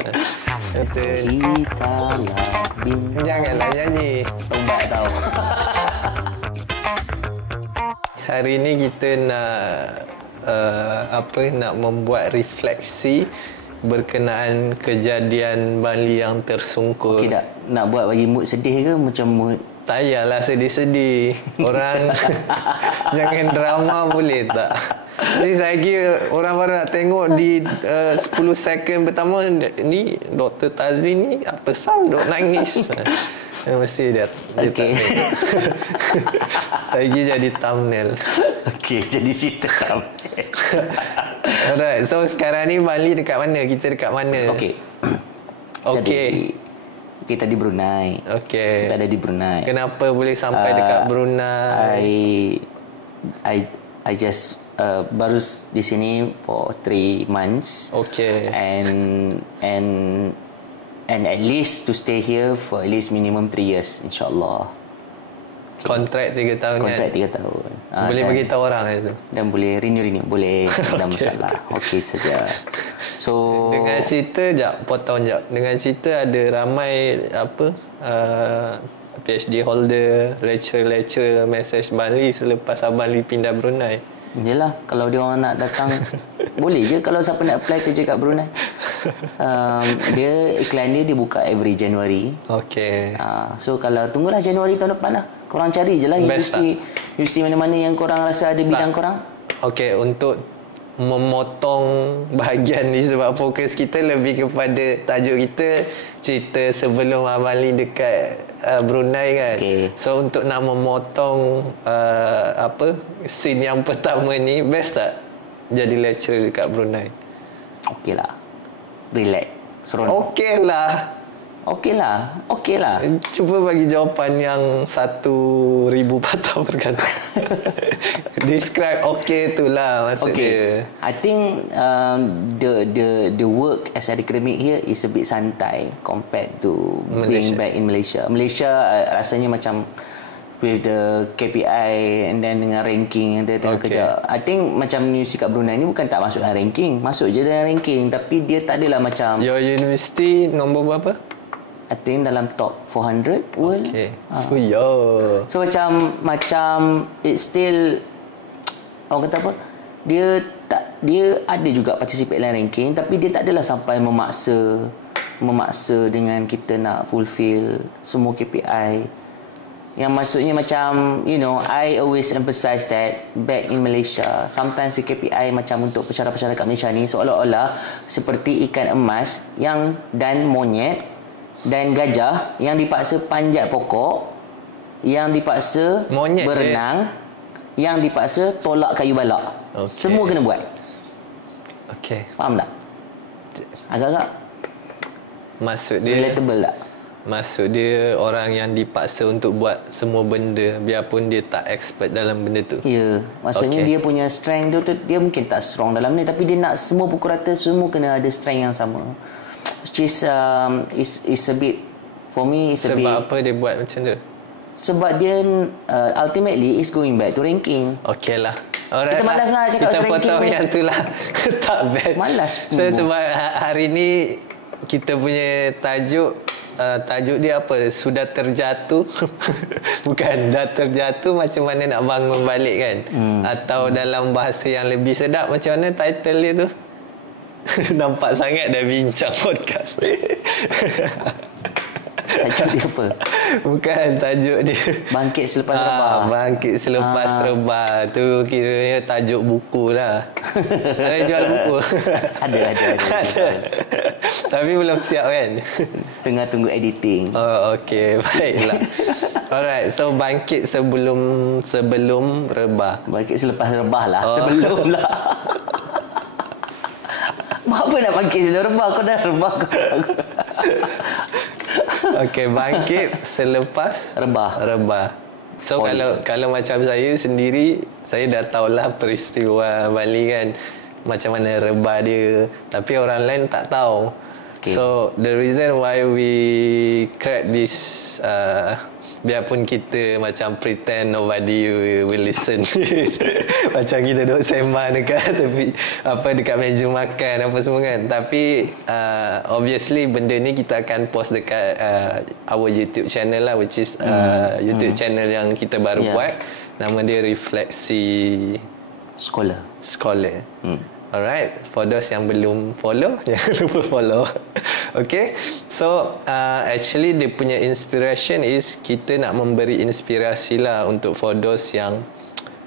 Betul. Kita lah bintang. Janganlah nyanyi. Tobat tau. Hari ni kita nak membuat refleksi berkenaan kejadian Bali yang tersungkur. Okey tak? Nak buat bagi mood sedih ke macam mood? Tak payahlah sedih-sedih. Orang jangan drama boleh tak? Ni saya kira orang baru nak tengok di 10 second pertama ni Dr. Tazli ni apa sal duk nangis. Mesti dia Okey. tak tengok. Saya kira jadi thumbnail. Okey, jadi cerita kami. Alright, so sekarang ni Bali dekat mana? Kita dekat mana? Okey. Okey. Kita di Brunei. Okey. Kita ada di Brunei. Kenapa boleh sampai dekat Brunei? I just baru di sini for 3 months. Okey. And at least to stay here for at least minimum 3 years, insyaAllah. Kontrak 3 tahun Kontrak kan? 3 tahun. Boleh bagi tahu orang itu. Dan boleh renew boleh. Tak ada masalah. Okey saja. So Dengan cerita potong jap. Dengan cerita ada ramai PhD holder, lecturer message Bali selepas Abang Lee pindah Brunei. Yelah, kalau dia orang nak datang boleh je kalau siapa nak apply kerja kat Brunei. Dia iklan dia buka every January. Okey. So kalau tunggulah Januari tahun depan lah. Korang cari je lah universiti mana-mana yang korang rasa ada bidang korang. Okey, untuk memotong bahagian ni sebab fokus kita lebih kepada tajuk kita cerita sebelum Abang Lee dekat Brunei kan. Okay. So untuk nak memotong scene yang pertama ni, best tak jadi lecturer dekat Brunei? Okey lah. Relax. Seronok. Okey lah. Cuba bagi jawapan yang 1,000 patah berkata. Describe okey tu lah maksud dia. I think the work as academic here is a bit santai compared to being back in Malaysia. Malaysia rasanya macam with the KPI and then dengan ranking yang dia tengah kerja. I think macam universiti kat Brunei ni bukan tak masuk dalam ranking. Masuk je dalam ranking tapi dia tak adalah macam Your university nombor berapa? I think dalam top 400 world. Okay. So macam it's still orang kata apa? Dia ada juga participate dalam ranking tapi dia tak adalah sampai memaksa dengan kita nak fulfill semua KPI. Yang maksudnya macam I always emphasize that back in Malaysia sometimes the KPI macam untuk pesara-pesara kat Malaysia ni seolah-olah seperti ikan emas dan monyet dan gajah yang dipaksa panjat pokok, yang dipaksa monyet berenang, yang dipaksa tolak kayu balak. Semua kena buat. Okey. Faham tak? Agak-agak maksud dia relatable tak? Maksud dia orang yang dipaksa untuk buat semua benda biarpun dia tak expert dalam benda tu. Ya, maksudnya dia punya strength dia mungkin tak strong dalam ni tapi dia nak semua pukul rata semua kena ada strength yang sama. Which is a bit for me it's a bit. Sebab apa dia buat macam tu? Sebab dia ultimately is going back to ranking. Okey lah. Alright, kita malas lah cakap kita ranking. Kita potong yang tu lah. Tak best. Malas. So sebab hari ni kita punya tajuk dia apa? Sudah terjatuh. Bukan, dah terjatuh macam mana nak bangun balik kan? Atau dalam bahasa yang lebih sedap macam mana title dia tu? Nampak sangat dah bincang podcast. Tajuk dia apa? Bukan, tajuk dia Bangkit Selepas Rebah. Bangkit Selepas Rebah. Tu kiranya tajuk buku lah. Ada jual buku? Ada. Tapi belum siap kan? Tengah tunggu editing. Oh, okey. Baiklah. Alright, so bangkit sebelum rebah. Bangkit selepas rebah lah. Sebelum lah. Apa nak bangkit sebelum rebah? Kau dah rebah. Okey, bangkit selepas rebah. So kalau macam saya sendiri, saya dah tahulah peristiwa Bali kan, macam mana rebah dia, tapi orang lain tak tahu. So the reason why we create this biarpun kita macam pretend nobody will listen. Macam kita duduk sembang dekat meja makan apa semua kan. Tapi obviously benda ni kita akan post dekat our YouTube channel lah, which is YouTube channel yang kita baru buat. Nama dia Refleksi Scholar. Alright, for those yang belum follow, jangan lupa follow. Okay, so actually dia punya inspiration is kita nak memberi inspirasi lah untuk for those yang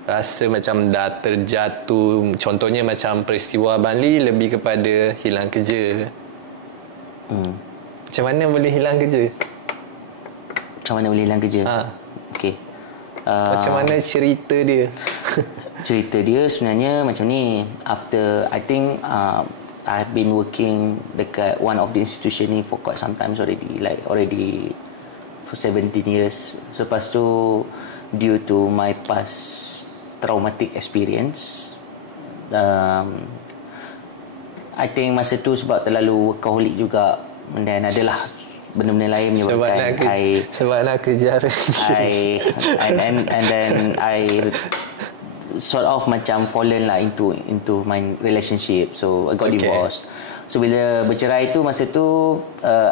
rasa macam dah terjatuh. Contohnya macam peristiwa Bali lebih kepada hilang kerja. Macam mana boleh hilang kerja? Okay. Macam mana cerita dia? Cerita dia sebenarnya macam ni. After I think I've been working dekat one of the institution ni for quite some time already for 17 years. Lepas tu due to my past traumatic experience, I think masa tu sebab terlalu workaholic juga, dan adalah benda-benda lain menyebabkan sebab nak kejar and then I sort of macam fallen lah into my relationship, so I got divorced. So bila bercerai tu, masa tu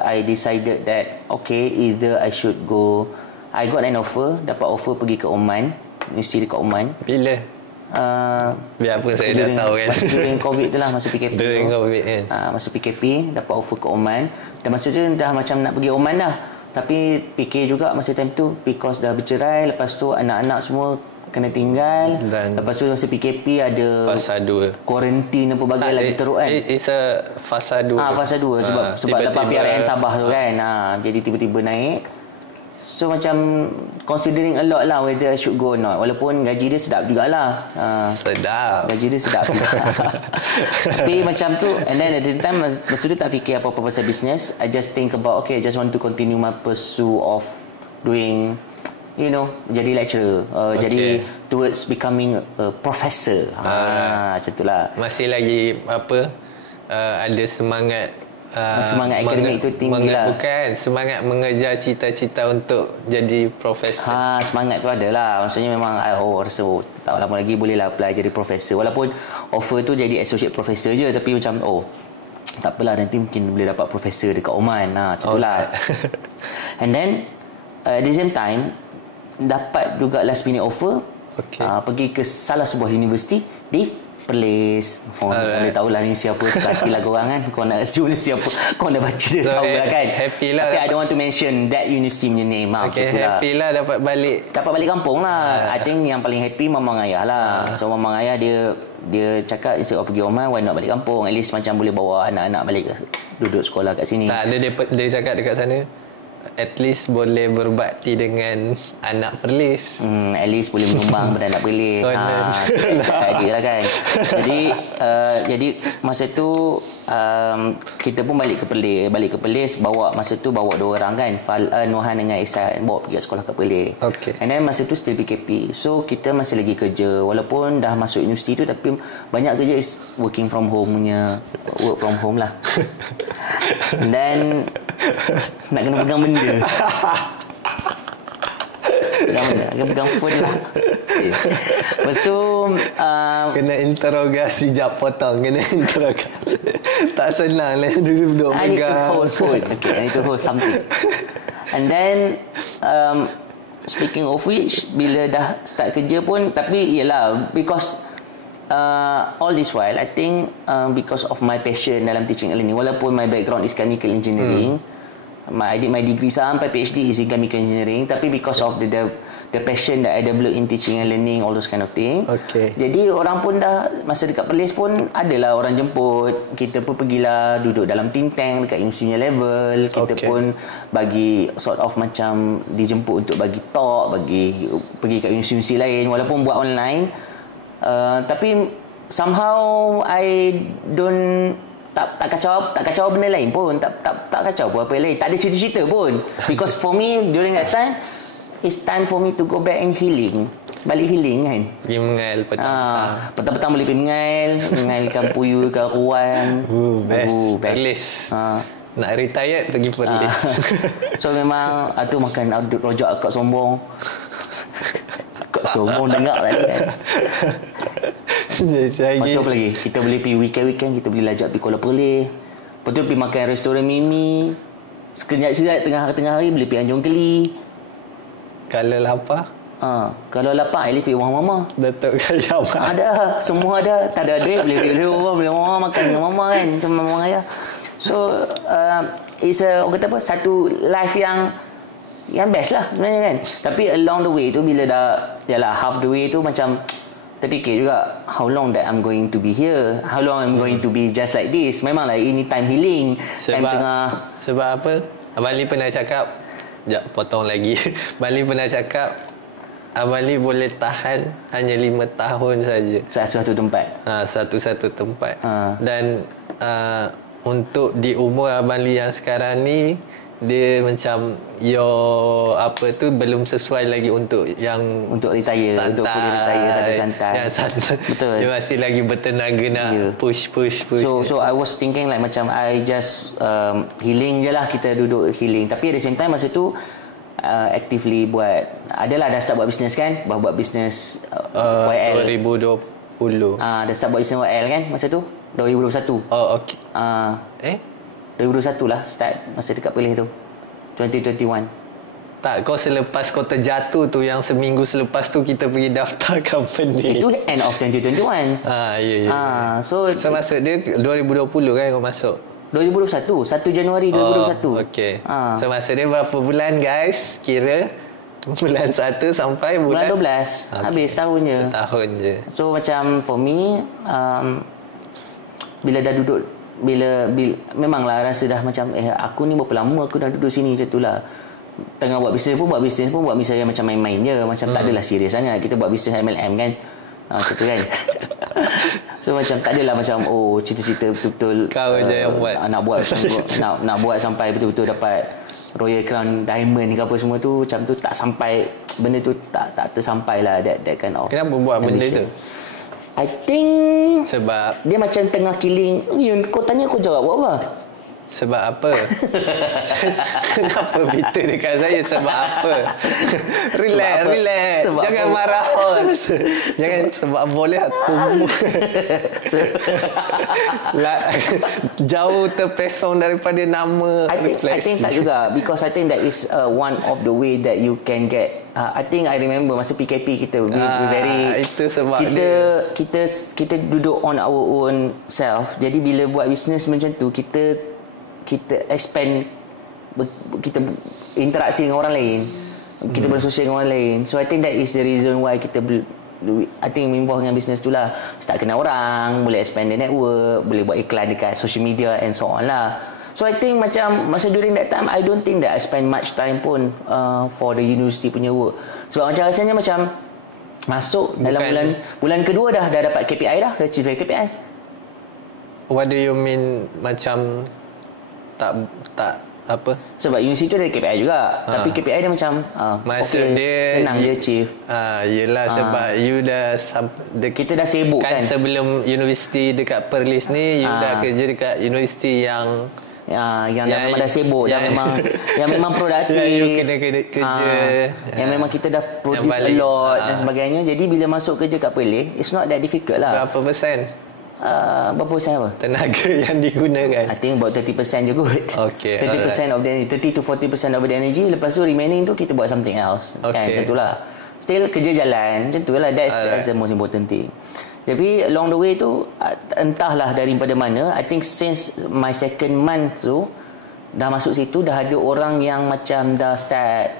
I decided that okay, either I should go, I got an offer, dapat offer pergi ke Oman, universiti dekat Oman. Bila? Biarpun saya dah tahu kan. During COVID tu lah, masa PKP during COVID kan. Masa PKP dapat offer ke Oman, dan masa tu dah macam nak pergi Oman dah. Tapi fikir juga masa time tu, because dah bercerai, lepas tu anak-anak semua kena tinggal, dan lepas tu masa PKP ada fasa 2 kuarantin apa bagai lagi teruk kan. It's a fasa 2. Fasa 2 sebab dapat PRN Sabah tu kan. Jadi tiba-tiba naik. So macam considering a lot lah whether I should go or not. Walaupun gaji dia sedap jugalah. Sedap. Gaji dia sedap. Tapi macam tu, and then at the time masa tu tak fikir apa-apa pasal business. I just think about okay, I just want to continue my pursuit of doing, jadi lecturer, jadi towards becoming a professor. Macam tu lah. Masih lagi ada semangat akademik tu tinggi lah. Bukan, semangat mengejar cita-cita untuk jadi profesor. Semangat tu ada lah. Maksudnya memang rasa tak lama lagi bolehlah apply jadi profesor. Walaupun offer tu jadi associate professor je, tapi macam tak apalah, nanti mungkin boleh dapat profesor dekat Oman. Macam tu lah. And then at the same time dapat juga last minute offer, pergi ke salah sebuah universiti di Perlis. Anda tahulah ni siapa, hati lah korang kan. Kau nak assume ni siapa, kau dah baca dia, tahu lah kan. Happy lah. Tapi I don't want to mention that university punya name. Happy lah dapat balik kampung lah. I think yang paling happy mamang ayah lah. So mamang ayah dia cakap, instead of pergi Oman, why not balik kampung, at least macam boleh bawa anak-anak balik duduk sekolah kat sini. Tak ada, dia cakap dekat sana at least boleh berbakti dengan anak Perlis. At least boleh menyumbang pada anak Perlis. Dia lah kan. Jadi masa tu kita pun balik ke Perlis, masa tu bawa 2 orang kan, Nohan dengan Ihsan, bawa pergi sekolah ke Perlis. And then masa tu still PKP, so kita masih lagi kerja walaupun dah masuk universiti tu, tapi banyak kerja is working from home punya, work from home lah. And then nak kena pegang benda. Pegang phone lah. Lepas tu kena interogasi, jap potong. Kena interogasi. Tak senang lah duduk pegang. I need to hold phone. Okay, I need to hold something. And then speaking of which, bila dah start kerja pun, tapi yelah, because all this while I think because of my passion dalam teaching and learning, walaupun my background is chemical engineering, I did my degree sampai PhD is in chemical engineering, tapi because of the passion that I develop in teaching and learning, all those kind of thing. Jadi orang pun dah, masa dekat Perlis pun adalah orang jemput, kita pun pergilah duduk dalam think tank dekat universiti level, kita pun bagi sort of macam dijemput untuk bagi talk, pergi kat universiti lain walaupun buat online. Tapi somehow I don't tak kacau benda lain pun, tak kacau pun apa lain, tak ada cerita-cerita pun, because for me during that time it's time for me to go back and balik healing kan. Pergi mengail petang-petang boleh pergi mengailkan puyuh, ikan ruan. Best. Nak retired pergi Perlis. So memang tu makan rojak akak sombong. Akak sombong dengar tadi kan. Lepas tu apa lagi? Kita boleh pergi weekend-weekend, kita boleh lajak pergi Kuala Perlis. Lepas tu pergi makan restoran Mimi. Sekejap-sekejap tengah hari boleh pergi Anjung Keli. Kalau lapar? Kalau lapar, boleh pergi rumah mama. Datuk Kayam. Ada, semua ada. Tak ada duit, boleh pergi rumah, boleh mama makan dengan mama kan. Macam mama ayah. So, it's orang kata apa, satu life yang best lah sebenarnya kan. Tapi along the way tu, bila dah half the way tu macam terfikir juga, how long that I'm going to be here, how long I'm going to be just like this. Memanglah ini time healing, time tengah. Sebab apa? Abang pernah cakap, sekejap potong lagi. Abang pernah cakap Abang boleh tahan hanya 5 tahun saja. Satu-satu tempat. Satu-satu tempat. Dan untuk di umur Abang yang sekarang ni, dia macam belum sesuai lagi untuk retire, santai, untuk pergi retire santai. Yang santai. Betul. Dia masih lagi bertenaga nak push. So I was thinking like macam I just healing je lah, kita duduk healing. Tapi at the same time masa tu actively adalah dah start buat bisnes kan, buat bisnes YL 2020. Dah start buat bisnes YL kan masa tu 2021. Oh okey. 2021 lah start masa dekat Perlis tu 2021. Tak, kau selepas kau terjatuh tu, yang seminggu selepas tu kita pergi daftar company. Itu end of 2021. Ya. So maksud dia 2020 kan kau masuk? 2021, 1 Januari 2021. Okey. So maksud dia berapa bulan guys? Kira bulan 1 sampai bulan 12. Habis tahun je. Setahun je. So macam for me bila dah duduk, bila memanglah rasa dah macam aku ni berapa lama aku dah duduk sini macam itulah. Tengah buat bisnes pun buat bisnes yang macam main-main je, macam tak adalah serius sangat. Kita buat bisnes MLM kan. Macam tu kan. So macam tak adalah macam cita-cita betul-betul kau je yang buat. Nak buat sampai betul-betul dapat Royal Crown Diamond ke apa semua tu, macam tu tak sampai, benda tu tak tersampai lah, that kind of. Kenapa buat benda tu? I think sebab dia macam tengah killing. Kau tanya aku jawab buat apa? Sebab apa? Kenapa bitter dekat saya? Sebab apa? Relax. Jangan apa? Marah host. Jangan sebab boleh aku jauh terpesong daripada nama I think tak juga, because I think that is one of the way that you can get. I think I remember masa PKP kita very itu sebab kita duduk on our own self. Jadi bila buat business macam tu, kita expand, kita interaksi dengan orang lain, kita bersosial dengan orang lain. So I think that is the reason why kita involve dengan business tu lah. Start kenal orang, boleh expand the network, boleh buat iklan dekat social media and so on lah. So I think macam masa during that time, I don't think that I spend much time pun for the university punya work. Sebab macam rasanya macam masuk dalam bulan kedua dah dapat KPI dah achieve KPI. What do you mean macam tak apa? Sebab universiti tu ada KPI juga, tapi KPI dia macam maksud dia senang dia achieve. Yelah sebab you dah kita dah sibuk kan sebelum universiti dekat Perlis ni, you dah kerja dekat universiti yang memang dah sibuk, yang memang produktif, you kena kerja, yang memang kita dah produce a lot dan sebagainya. Jadi bila masuk kerja kat Perlis, it's not that difficult lah. Berapa persen? Berapa persen apa? Tenaga yang digunakan. I think about 30% je kot. Okay, 30% of the energy, 30 to 40% of the energy. Lepas tu remaining tu kita buat something else. Kan, macam tu lah. Still kerja jalan, macam tu lah. That's the most important thing. Tapi along the way tu, entahlah daripada mana, I think since my second month tu, dah masuk situ, dah ada orang yang macam dah start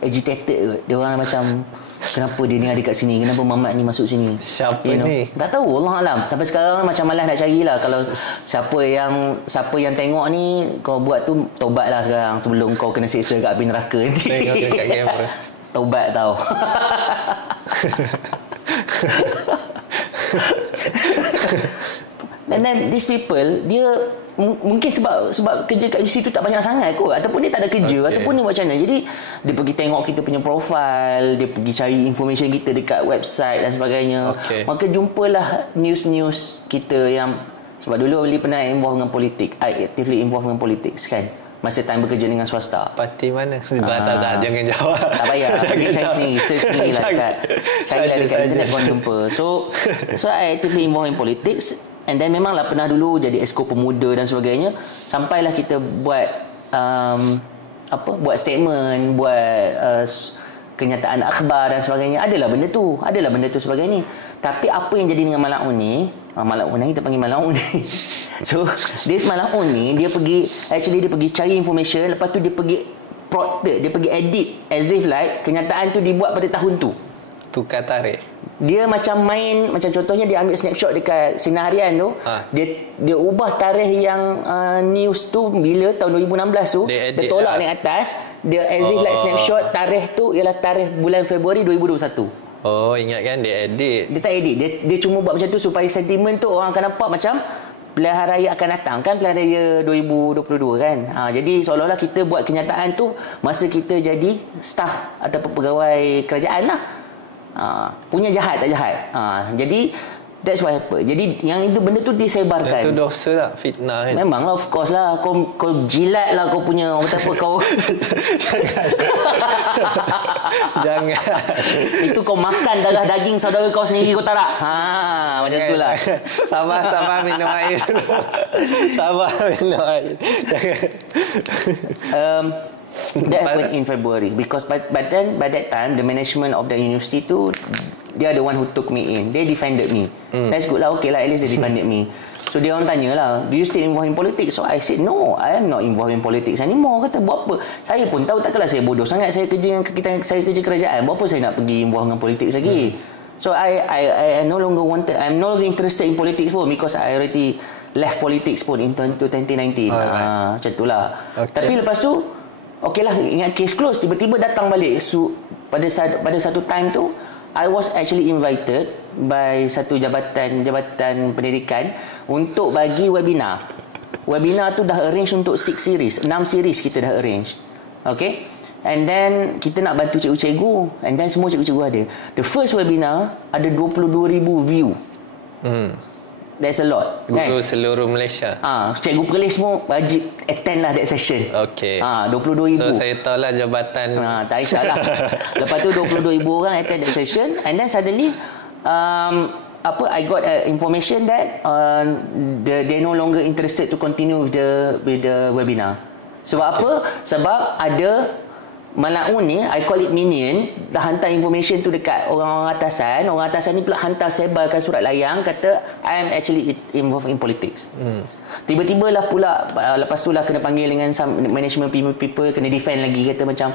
agitated kot. Dia orang macam, kenapa dia ni ada kat sini? Kenapa Mamat ni masuk sini? Siapa ni? Tak tahu, Allah Alam. Sampai sekarang macam malas nak carilah. Kalau siapa yang tengok ni, kau buat tu tobatlah sekarang sebelum kau kena seksa kat api neraka nanti. Tengok dekat kamera. Tobat tau. And then these people, dia mungkin sebab kerja kat universiti tu tak banyak sangat kot, ataupun dia tak ada kerja, ataupun dia macam mana. Jadi dia pergi tengok kita punya profile, dia pergi cari information kita dekat website dan sebagainya. Maka jumpalah news kita yang Sebab dulu Ali pernah involve dengan politik. I actively involve dengan politik kan. Masa time bekerja dengan swasta. Parti mana? Tak, jangan jawab. Tak payah. Pergi cari sendiri. Search sendiri lah dekat. Cari lah dekat internet korang jumpa. So I actively involve in politics. And then memanglah pernah dulu jadi exco pemuda dan sebagainya. Sampailah kita buat buat statement, buat kenyataan akhbar dan sebagainya. Adalah benda tu sebagainya. Tapi apa yang jadi dengan Malaun ni, Malaun ni kita panggil Malaun ni. So dia Malaun ni dia pergi cari information, lepas tu dia pergi edit as if like kenyataan tu dibuat pada tahun tu. Tukar tarikh. Dia macam main, macam contohnya dia ambil snapshot dekat Sinar Harian tu, dia ubah tarikh yang news tu bila tahun 2016 tu, dia tolak naik atas, dia as if like snapshot tarikh tu ialah tarikh bulan Februari 2021. Oh, ingat kan dia edit. Dia tak edit, dia cuma buat macam tu supaya sentimen tu orang akan nampak macam pilihan raya akan datang kan, pilihan raya 2022 kan. Jadi seolah-olah kita buat kenyataan tu masa kita jadi staff ataupun pegawai kerajaan lah. Punya jahat tak jahat. Jadi that's what happened. Jadi yang itu benda tu disebarkan. Itu dosa tak? Fitnah kan? Memanglah, of course lah. Kau jilat lah kau punya apa kau. Jangan. Itu kau makan darah daging saudara kau sendiri, kau tak nak? Macam tu lah. Sabar minum air. Sabar minum air. That happened in February because by that time the management of the university tu, they are the one who took me in. They defended me. That's good lah. Okay lah, at least they defended me. So dia orang tanya lah, do you still involved in politics? So I said no, I am not involved in politics anymore. Kata buat apa? Saya pun tahu takkanlah saya bodoh sangat. Saya kerja kerajaan. Buat apa saya nak pergi involved dengan politics lagi? So I no longer wanted. I'm no longer interested in politics pun because I already left politics pun in 2019. Macam tu lah. Okay. Tapi lepas tu, okay lah, ingat case close. Tiba-tiba datang balik. So pada satu time tu, I was actually invited by satu jabatan pendidikan untuk bagi webinar. Webinar tu dah arrange untuk 6 series kita dah arrange. Okay. And then kita nak bantu cikgu-cikgu, and then semua cikgu-cikgu ada. The first webinar ada 22,000 view. That's a lot. Guru seluruh Malaysia. Cikgu Perlis semua wajib attend lah that session. Okay. 22,000. So saya tahu lah jabatan. Tak kisahlah. Lepas tu 22,000 orang attend that session, and then suddenly I got information that they no longer interested to continue with the webinar. Sebab apa? Sebab ada Malaun ni, I call it minion, dah hantar information tu dekat orang-orang atasan. Orang atasan ni pula hantar sebarkan surat layang kata I am actually involved in politics. Tiba-tiba lah pula lepas tu lah kena panggil dengan some management people, kena defend lagi, kata macam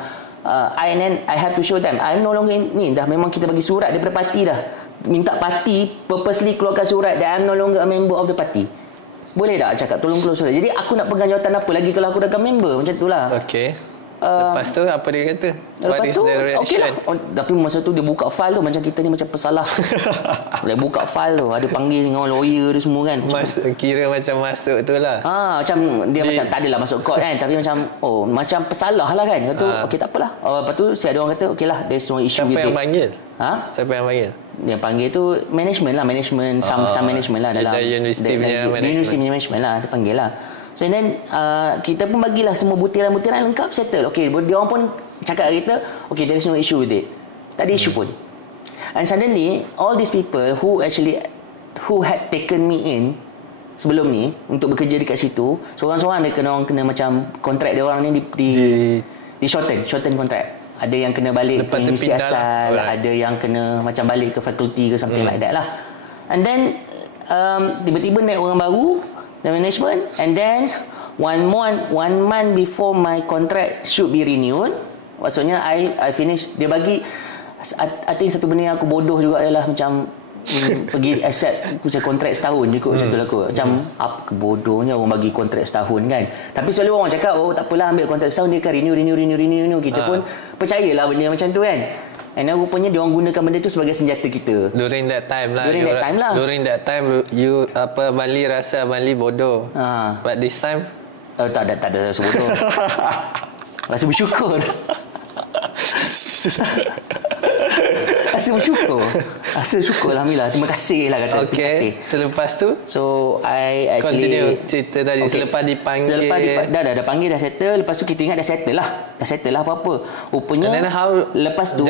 and then I have to show them I am no longer ni, dah memang kita bagi surat daripada parti dah. Minta parti purposely keluarkan surat that I am no longer a member of the party. Boleh tak cakap tolong keluar surat? Jadi aku nak pegang jawatan apa lagi kalau aku dah member? Macam tu lah. Okay. Lepas tu apa dia kata? What is the reaction? Okay lah. Tapi masa tu dia buka file tu macam kita ni macam pesalah. Dia buka file tu, ada panggil dengan lawyer dia semua kan. Kira macam masuk tu lah. Macam dia macam tak adalah masuk court kan, tapi macam macam pesalah lah kan. Kata okey tak apalah. Lepas tu si ada orang kata okeylah, there's no issue with it. Siapa yang panggil? Siapa yang panggil? Yang panggil tu management some management lah dalam university punya management lah, dia panggil lah. So then kita pun bagilah semua butiran-butiran lengkap, settle. Okay, dia orang pun cakap kita, okay, there is no issue with it. Tak ada issue pun. And suddenly all these people who had taken me in sebelum ni untuk bekerja dekat situ, seorang-seorang dia kena macam kontrak dia orang ni di shorten kontrak. Ada yang kena balik ke universiti asal, ada yang kena macam balik ke fakulti ke something like that lah. And then tiba-tiba naik orang baru, the management, and then one month before my contract should be renewed, maksudnya I finish, dia bagi I think satu benda yang aku bodoh juga ialah macam pergi accept macam kontrak setahun je kot. Macam tu lah kot. Macam apa kebodohnya orang bagi kontrak setahun kan. Tapi selalu orang cakap tak apalah, ambil kontrak setahun, dia akan renew. Kita pun percayalah benda macam tu kan. And rupanya dia orang gunakan benda tu sebagai senjata kita. During that time lah. During that time you Mali rasa Mali bodoh. But this time tak ada rasa bodoh. Rasa bersyukur. rasa bersyukur. Rasa syukur Alhamdulillah. Terima kasih lah kata. Terima kasih. Selepas tu? So I actually continue cerita tadi. Selepas dipanggil. Dah panggil, dah settle. Lepas tu kita ingat dah settle lah apa-apa. Rupanya and then how, lepas tu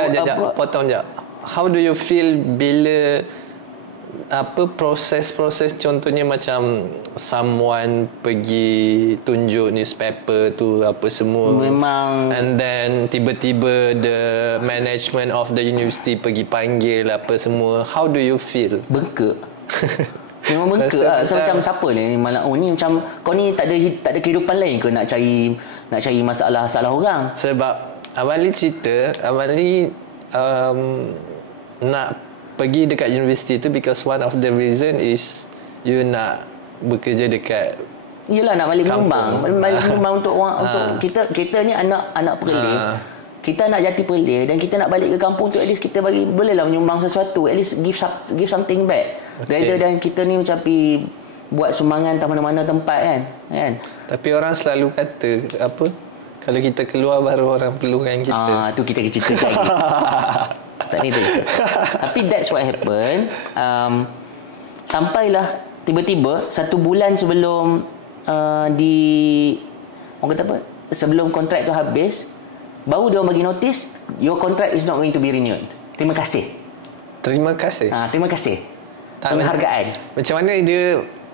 potong jap. How do you feel bila proses contohnya macam someone pergi tunjuk newspaper tu apa semua, memang, and then tiba-tiba the management of the university pergi panggil apa semua, how do you feel? Bengkak. Memang bengkak lah. So macam siapa ni malah ni macam kau ni tak ada kehidupan lain ke nak cari masalah orang? Sebab Amali cerita nak pergi dekat universiti tu because one of the reason is you nak bekerja dekat, yelah, nak balik menyumbang untuk orang, untuk kita ni anak Perlis. Kita nak jati Perlis dan kita nak balik ke kampung tu, at least kita bolehlah menyumbang sesuatu, at least give something back. Rather dan kita ni macam pergi buat sumbangan tak mana-mana tempat kan. Tapi orang selalu kata kalau kita keluar baru orang perlukan kita. Tu kita cerita lagi. Tak ni tu. Tapi that's what happened. Sampailah tiba-tiba 1 bulan sebelum orang kata apa? Sebelum kontrak tu habis, baru dia orang bagi notis, your contract is not going to be renewed. Terima kasih. Terima kasih. Terima kasih. Penghargaan.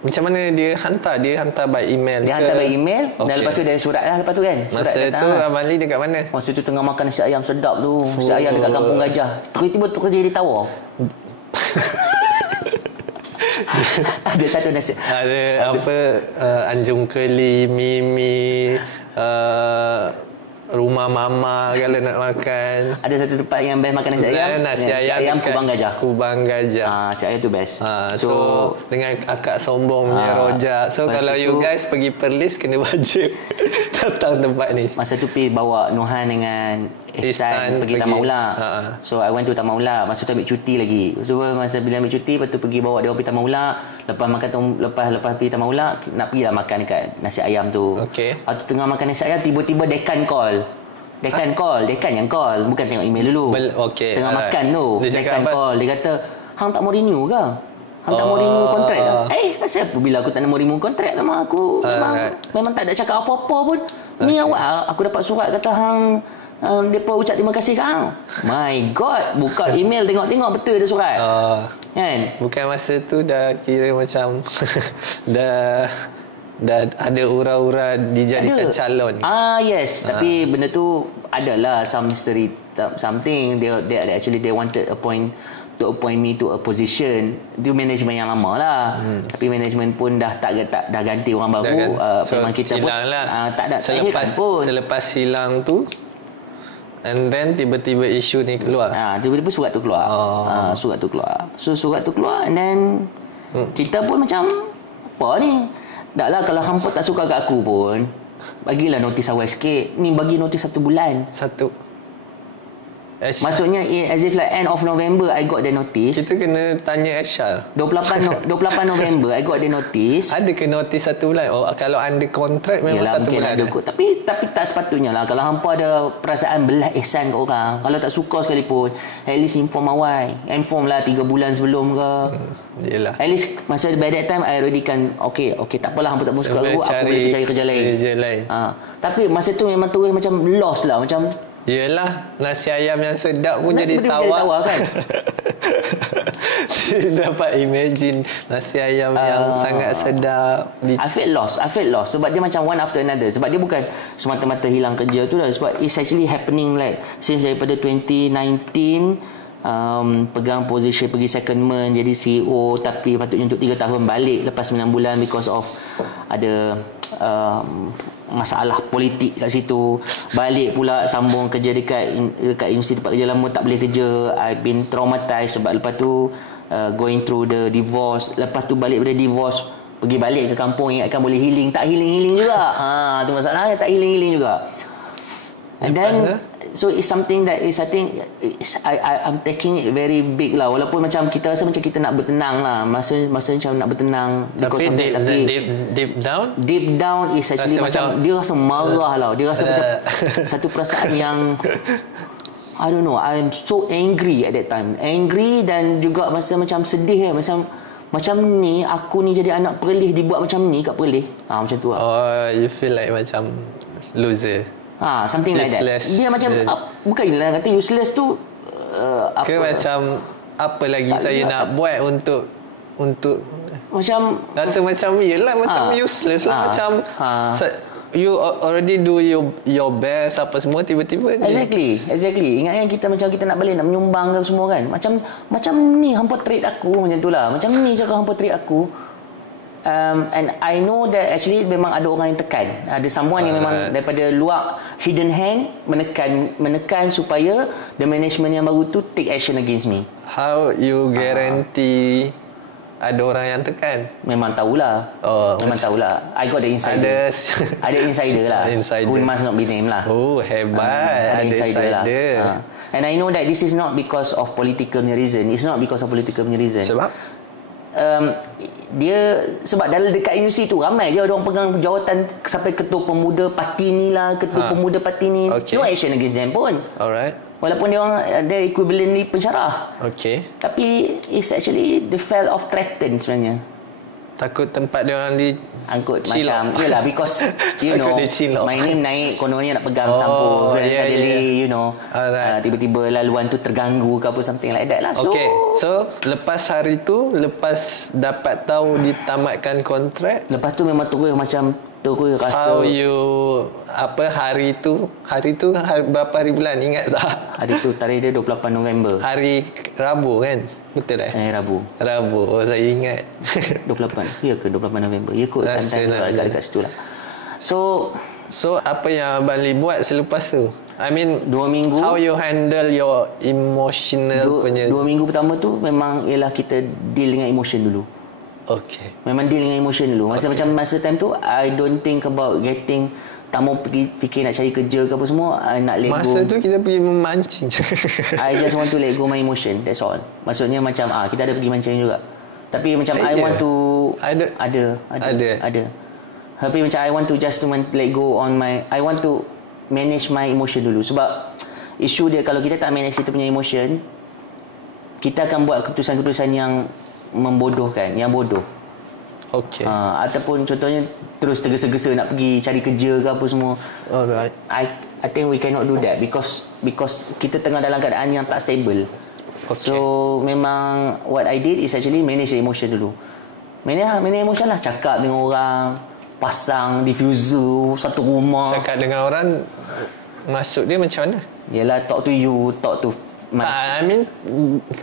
Macam mana dia hantar? Dia hantar by email. Dia hantar by email. Okay. Dan lepas tu ada surat lah lepas tu kan. Surat masa tu Amali dekat mana? Masa tu tengah makan nasi ayam sedap tu. Nasi ayam dekat Kampung Gajah. Tiba-tiba tu kerja di tawar. Ada satu nasi. Ada Anjung Keli, Mimi, Rumah Mama kalau nak makan. Ada satu tempat yang best makan nasi ayam. Nasi ayam Kubang Gajah. Kubang Gajah. Nasi ayam tu best. So dengan akak sombong punya rojak. So kalau you guys pergi Perlis kena wajib datang tempat ni. Masa tu pergi bawa Nohan dengan Ihsan pergi Tamaula. So I went to Tamaula. Masa tu ambil cuti lagi. So masa bila ambil cuti, lepas tu pergi bawa dia pergi Tamaula. Lepas pergi Tamaula, nak pergi lah makan dekat nasi ayam tu. Okay. Waktu tengah makan nasi ayam, tiba-tiba dekan call. Dekan yang call. Bukan tengok email dulu. Okay. Tengah makan tu. Dekan call. Dia kata, hang tak mau renew ke? Hang tak mau renew kontrak ke? Kenapa bila aku tak mau renew kontrak sama aku? Memang tak ada cakap apa-apa pun. Ni awak, aku dapat surat kata hang mereka ucap terima kasih kat hang. My God, buka email tengok betul ada surat. Kan? Bukan masa tu dah kira macam dah ada ura-ura dijadikan calon. Yes, tapi benda tu adalah some mystery something. They wanted appoint me to a position. Itu management yang lama lah. Tapi management pun dah ganti orang baru. So memang kita pun tak ada selepas hilang tu, and then tiba-tiba isu ni keluar. Tiba-tiba surat tu keluar. So surat tu keluar, and then kita pun macam apa ni? Taklah kalau hampa tak suka kat aku pun, bagilah notis awal sikit. Ni bagi notis 1 bulan. Maksudnya as if like end of November I got the notice. Kita kena tanya HR. 28 November I got the notice. Ada ke notis 1 bulan? Kalau under kontrak memang 1 bulan ada. Tapi tak sepatutnya lah. Kalau hampa ada perasaan belah ihsan ke orang, kalau tak suka sekalipun, at least inform awal. Inform lah 3 bulan sebelum ke. Yelah. At least masa by that time I already kan okay tak apalah, hampa tak suka aku boleh cari kerja lain. Tapi masa tu memang terus macam lost lah. Macam yelah, nasi ayam yang sedap pun jadi tawar kan. Dapat imagine nasi ayam yang sangat sedap. I felt lost sebab dia macam one after another. Sebab dia bukan semata-mata hilang kerja tu lah. Sebab it's actually happening like since daripada 2019. Pegang position, pergi secondment, jadi CEO, tapi patutnya untuk 3 tahun, balik lepas 9 bulan because of ada masalah politik kat situ. Balik pula sambung kerja dekat universiti tempat kerja lama, tak boleh kerja. I've been traumatized sebab lepas tu going through the divorce. Lepas tu balik pada divorce, pergi balik ke kampung, ingatkan boleh healing, tak healing juga. Tu masalahnya, tak healing juga. And then so it's something that is, I think I'm taking it very big lah. Walaupun macam kita rasa macam kita nak bertenang lah, masa macam nak bertenang. Tapi deep down is actually macam dia rasa marah lah. Dia rasa macam satu perasaan yang I don't know, I'm so angry at that time. Angry dan juga masa macam sedih macam ni aku ni jadi anak Perlis dibuat macam ni kat Perlis. Macam tu lah. Oh, you feel like macam loser. Something useless. Like that. Dia macam bukanlah kata useless tu apa? Ke macam apa lagi tak saya nak buat untuk macam rasa macam yelah macam useless lah macam you already do your best apa semua tiba-tiba exactly ingat kan kita macam kita nak balik nak menyumbang ke semua kan macam ni hampa treat aku macam tu lah macam ni cakap hampa treat aku. And I know that actually memang ada orang yang tekan, ada someone yang memang daripada luar hidden hand menekan supaya the management yang baru tu take action against me. How you guarantee ada orang yang tekan? Memang tahulah. Memang tahulah. I got the insider. Ada insider lah. Insider. Who must not be named lah. Oh, hebat. Ada insider. Lah. And I know that this is not because of political reason. It's not because of political reason. Sebab? Dia sebab dalam dekat universiti tu ramai je orang pegang jawatan sampai ketua pemuda parti ni lah, ketua pemuda parti ni. Okay. No action against them pun. Alright. Walaupun dia orang ada equivalently pensyarah. Okay. Tapi it's actually the felt of threatened sebenarnya. Takut tempat dia orang di angkut macam yelah because you know my name naik kononnya nak pegang sampul suddenly you know tiba-tiba laluan tu terganggu ke apa something like that lah. So lepas hari tu lepas dapat tahu ditamatkan kontrak, lepas tu memang terus macam terus rasa how you hari tu berapa hari bulan ingat tak? Hari tu tarikh dia 28 November. Hari Rabu kan? Betul tak? Rabu. Oh, saya ingat. 28. Ya ke 28 November? Ya kot time dekat situ lah. So apa yang Abang Lee buat selepas tu? I mean 2 minggu. How you handle your emotional punya? 2 minggu pertama tu memang ialah kita deal dengan emotion dulu. Okay. Memang deal dengan emotion dulu. Macam masa time tu I don't think about getting, tak mau fikir nak cari kerja ke apa semua, nak let go. Masa tu kita pergi memancing. I just want to let go my emotion, that's all. Maksudnya macam kita ada pergi mancing juga. Tapi macam I want to ada. Tapi macam I want to just to let go on my, I want to manage my emotion dulu. Sebab isu dia kalau kita tak manage kita punya emotion, kita akan buat keputusan-keputusan yang membodohkan, yang bodoh. Okay. Ataupun contohnya terus tergesa-gesa nak pergi cari kerja ke apa semua. Alright. I think we cannot do that because kita tengah dalam keadaan yang tak stable. Okay. So memang what I did is actually manage the emotion dulu. Manage emotion lah, cakap dengan orang, pasang diffuser satu rumah. Cakap dengan orang maksud dia macam mana? Yalah, talk to you, talk to I mean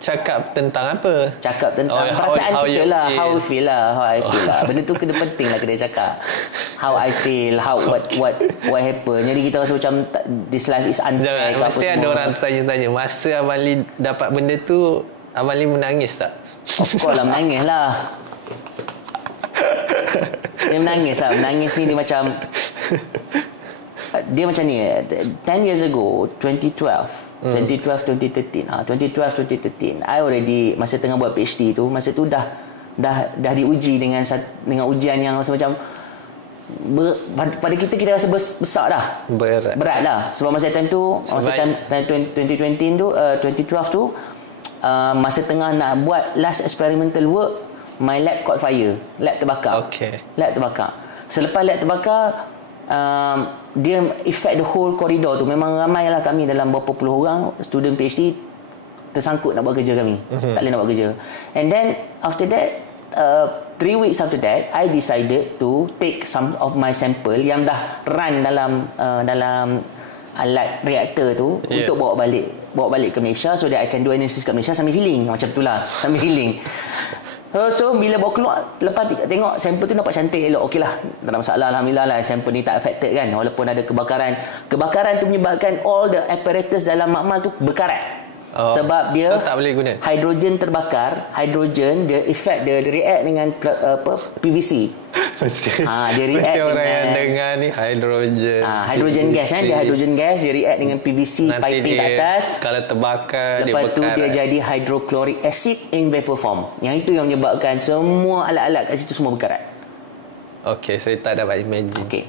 cakap tentang apa? Cakap tentang perasaan kita lah, how I feel lah. Benda tu kena penting lah kena cakap. How I feel, what happen. Jadi kita rasa macam this life is unfair. Mesti ada orang tanya-tanya, masa Abang Lee dapat benda tu, Abang Lee menangis tak? Of course lah, menangis lah. Dia menangis lah. Menangis ni dia macam ni 10 years ago, 2013 I already masa tengah buat PhD tu, masa tu dah diuji dengan ujian yang macam pada kita rasa besar dah, berat dah. Sebab masa time tu masa time 2012 tu masa tengah nak buat last experimental work, my lab caught fire, lab terbakar. Lab terbakar. Selepas lab terbakar, dia affect the whole corridor tu. Memang ramai lah kami dalam berapa puluh orang student PhD tersangkut nak buat kerja kami. Tak boleh nak buat kerja. And then after that 3 weeks after that, I decided to take some of my sample yang dah run dalam alat reaktor tu untuk bawa balik ke Malaysia so that I can do analysis kat Malaysia sambil healing. Macam tu lah, sambil healing. So bila bawa keluar, lepas tengok sampel tu nampak cantik elok, okey lah, tak ada masalah, alhamdulillah lah, sampel ni tak affected kan, walaupun ada kebakaran tu menyebabkan all the apparatus dalam makmal tu berkarat. Sebab dia so tak boleh guna. Hidrogen terbakar, hidrogen dia effect, dia react dengan PVC. Dia react mesti orang dengan, yang dengar ni hidrogen. Hidrogen gas kan, dia hidrogen gas, dia react dengan PVC piping kat atas. Kalau terbakar lepas tu dia jadi hydrochloric acid in vapor form. Yang itu yang menyebabkan semua alat-alat kat situ semua berkarat. Okey, saya tak dapat imagine. Okey.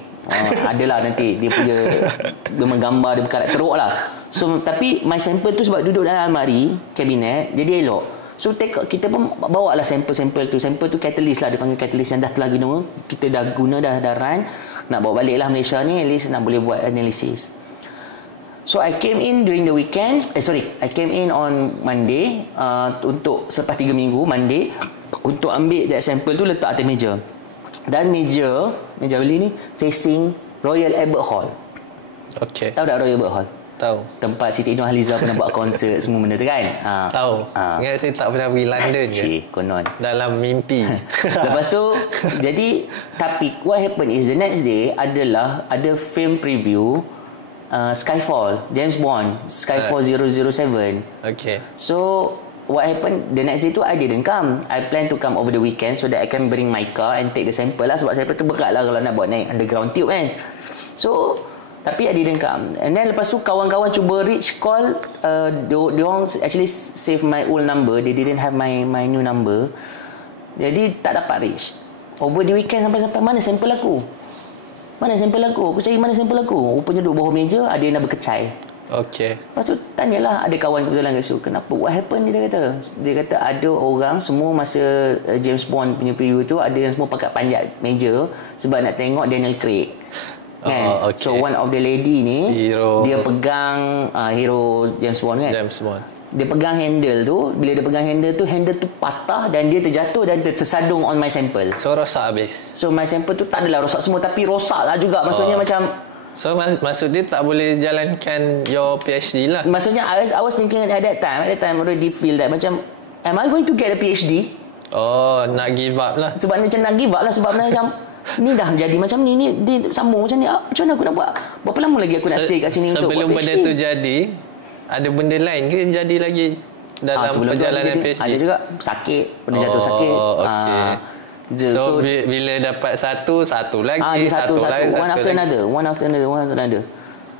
Adalah nanti dia punya dia menggambar dia berkarat teruk lah. So tapi my sample tu sebab duduk dalam almari kabinet, jadi elok. So kita pun bawa lah sampel tu. Sampel tu catalyst lah, dia panggil catalyst yang dah telah guna. Kita dah guna, dah run. Nak bawa balik lah Malaysia ni, at least nak boleh buat analysis. So I came in during the weekend. I came in on Monday untuk selepas 3 minggu Monday untuk ambil that sample tu, letak atas meja. Dan meja beli ni facing Royal Albert Hall. Okay. Tahu tak Royal Albert Hall? Tahu. Tempat Siti Nurhaliza pernah buat konsert semua benda tu kan? Tahu. Ingat saya tak pernah pergi London je. Konon. Dalam mimpi. Lepas tu, jadi tapi what happened is the next day adalah ada film preview Skyfall, James Bond, Skyfall 007. Okay. So what happened the next day tu I didn't come. I plan to come over the weekend so that I can bring my car and take the sample lah, sebab sample tu berat lah kalau nak buat naik underground tube kan. So tapi I didn't come. And then lepas tu kawan-kawan cuba reach call, they all actually save my old number. They didn't have my new number. Jadi tak dapat reach. Over the weekend sampai mana sampel aku? Mana sampel aku? Aku cari mana sampel aku. Rupanya duduk bawah meja, ada yang dah berkecai. Okay. Lepas tu tanyalah ada kawan kebetulan kat situ, kenapa, what happened dia kata. Dia kata ada orang semua masa James Bond punya preview tu, ada yang semua pakai panjat meja sebab nak tengok Daniel Craig. Kan? Okay. So one of the lady ni hero. Dia pegang hero James Bond kan. James Bond. Dia pegang handle tu. Bila dia pegang handle tu patah dan dia terjatuh dan tersadung on my sample. So rosak habis. So my sample tu tak adalah rosak semua, tapi rosak lah juga. Maksudnya macam, so maksud dia tak boleh jalankan your PhD lah. maksudnya I was thinking at that time already feel that macam, am I going to get a PhD? Oh, nak give up lah. Sebab macam nak give up lah, sebab macam ni dah jadi macam ni dia sambung macam ni. Macam mana aku nak buat? Berapa lama lagi aku nak stay kat sini untuk buat PhD? Sebelum benda tu jadi, ada benda lain ke jadi lagi dalam perjalanan PhD? Ada juga sakit, pernah jatuh sakit. Okay. So bila dapat satu lagi, satu lagi, one after another.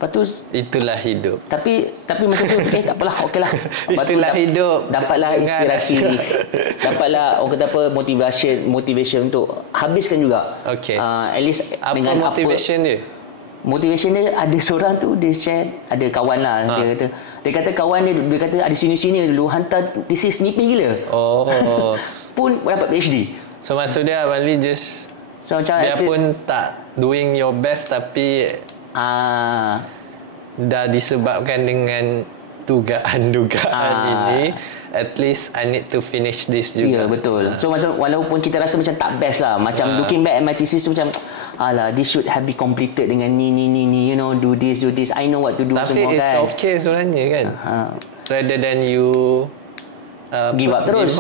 Lepas tu itulah hidup. Tapi masa tu tak apalah, okeylah. Itulah hidup. Dapatlah inspirasi. Dapatlah orang kata apa, motivation untuk habiskan juga. Okay. At least apa dengan motivation dia? Motivation dia, ada seorang tu dia share, ada kawan lah dia kata kawan dia kata ada sini-sini dulu hantar thesis nipis gila. Oh. Pun dapat PhD. So maksud dia Abang just macam dia pun tak doing your best, tapi dah disebabkan dengan dugaan ini, at least I need to finish this juga. Ya, betul. So macam walaupun kita rasa macam tak best lah, macam looking back at my thesis tu macam alah, this should have been completed dengan ni, you know, do this, I know what to do. Tapi semua it's kan. okay sebenarnya kan. Rather than you give up terus.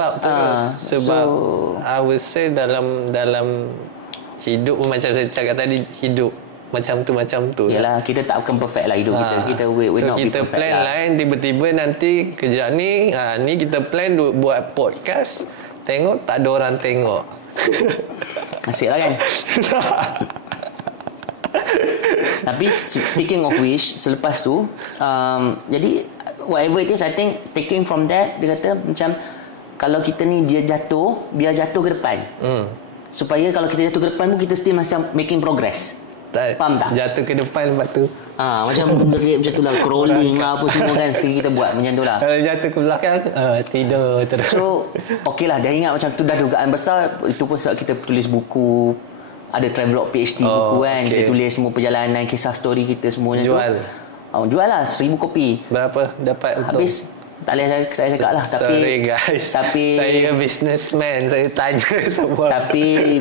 Sebab I would say dalam hidup pun macam saya cakap tadi, hidup macam tu yalah, kita tak akan perfect lah hidup kita we so not kita be perfect plan lah. lain, tiba-tiba nanti kejap ni kita plan buat podcast, tengok tak ada orang tengok. Asyik lah kan. Tapi speaking of which, selepas tu jadi whatever it is, I think taking from that, dia kata macam kalau kita ni biar jatuh ke depan, supaya kalau kita jatuh ke depan pun kita still macam making progress. Faham tak? Jatuh ke depan lepas tu macam macam tu lah, crawling lah apa semua kan, still kita buat macam tu lah. Kalau jatuh ke belakang tidur terus. So okey lah, dah ingat macam tu, dah dugaan besar. Itu pun sebab kita tulis buku, ada travelog PhD buku kan, kita tulis semua perjalanan, kisah story kita semuanya. Jual? Jual lah 1,000 kopi. Berapa dapat untung? Habis tak boleh saya cakap lah. Sorry guys, saya businessman, saya tanya semua. Tapi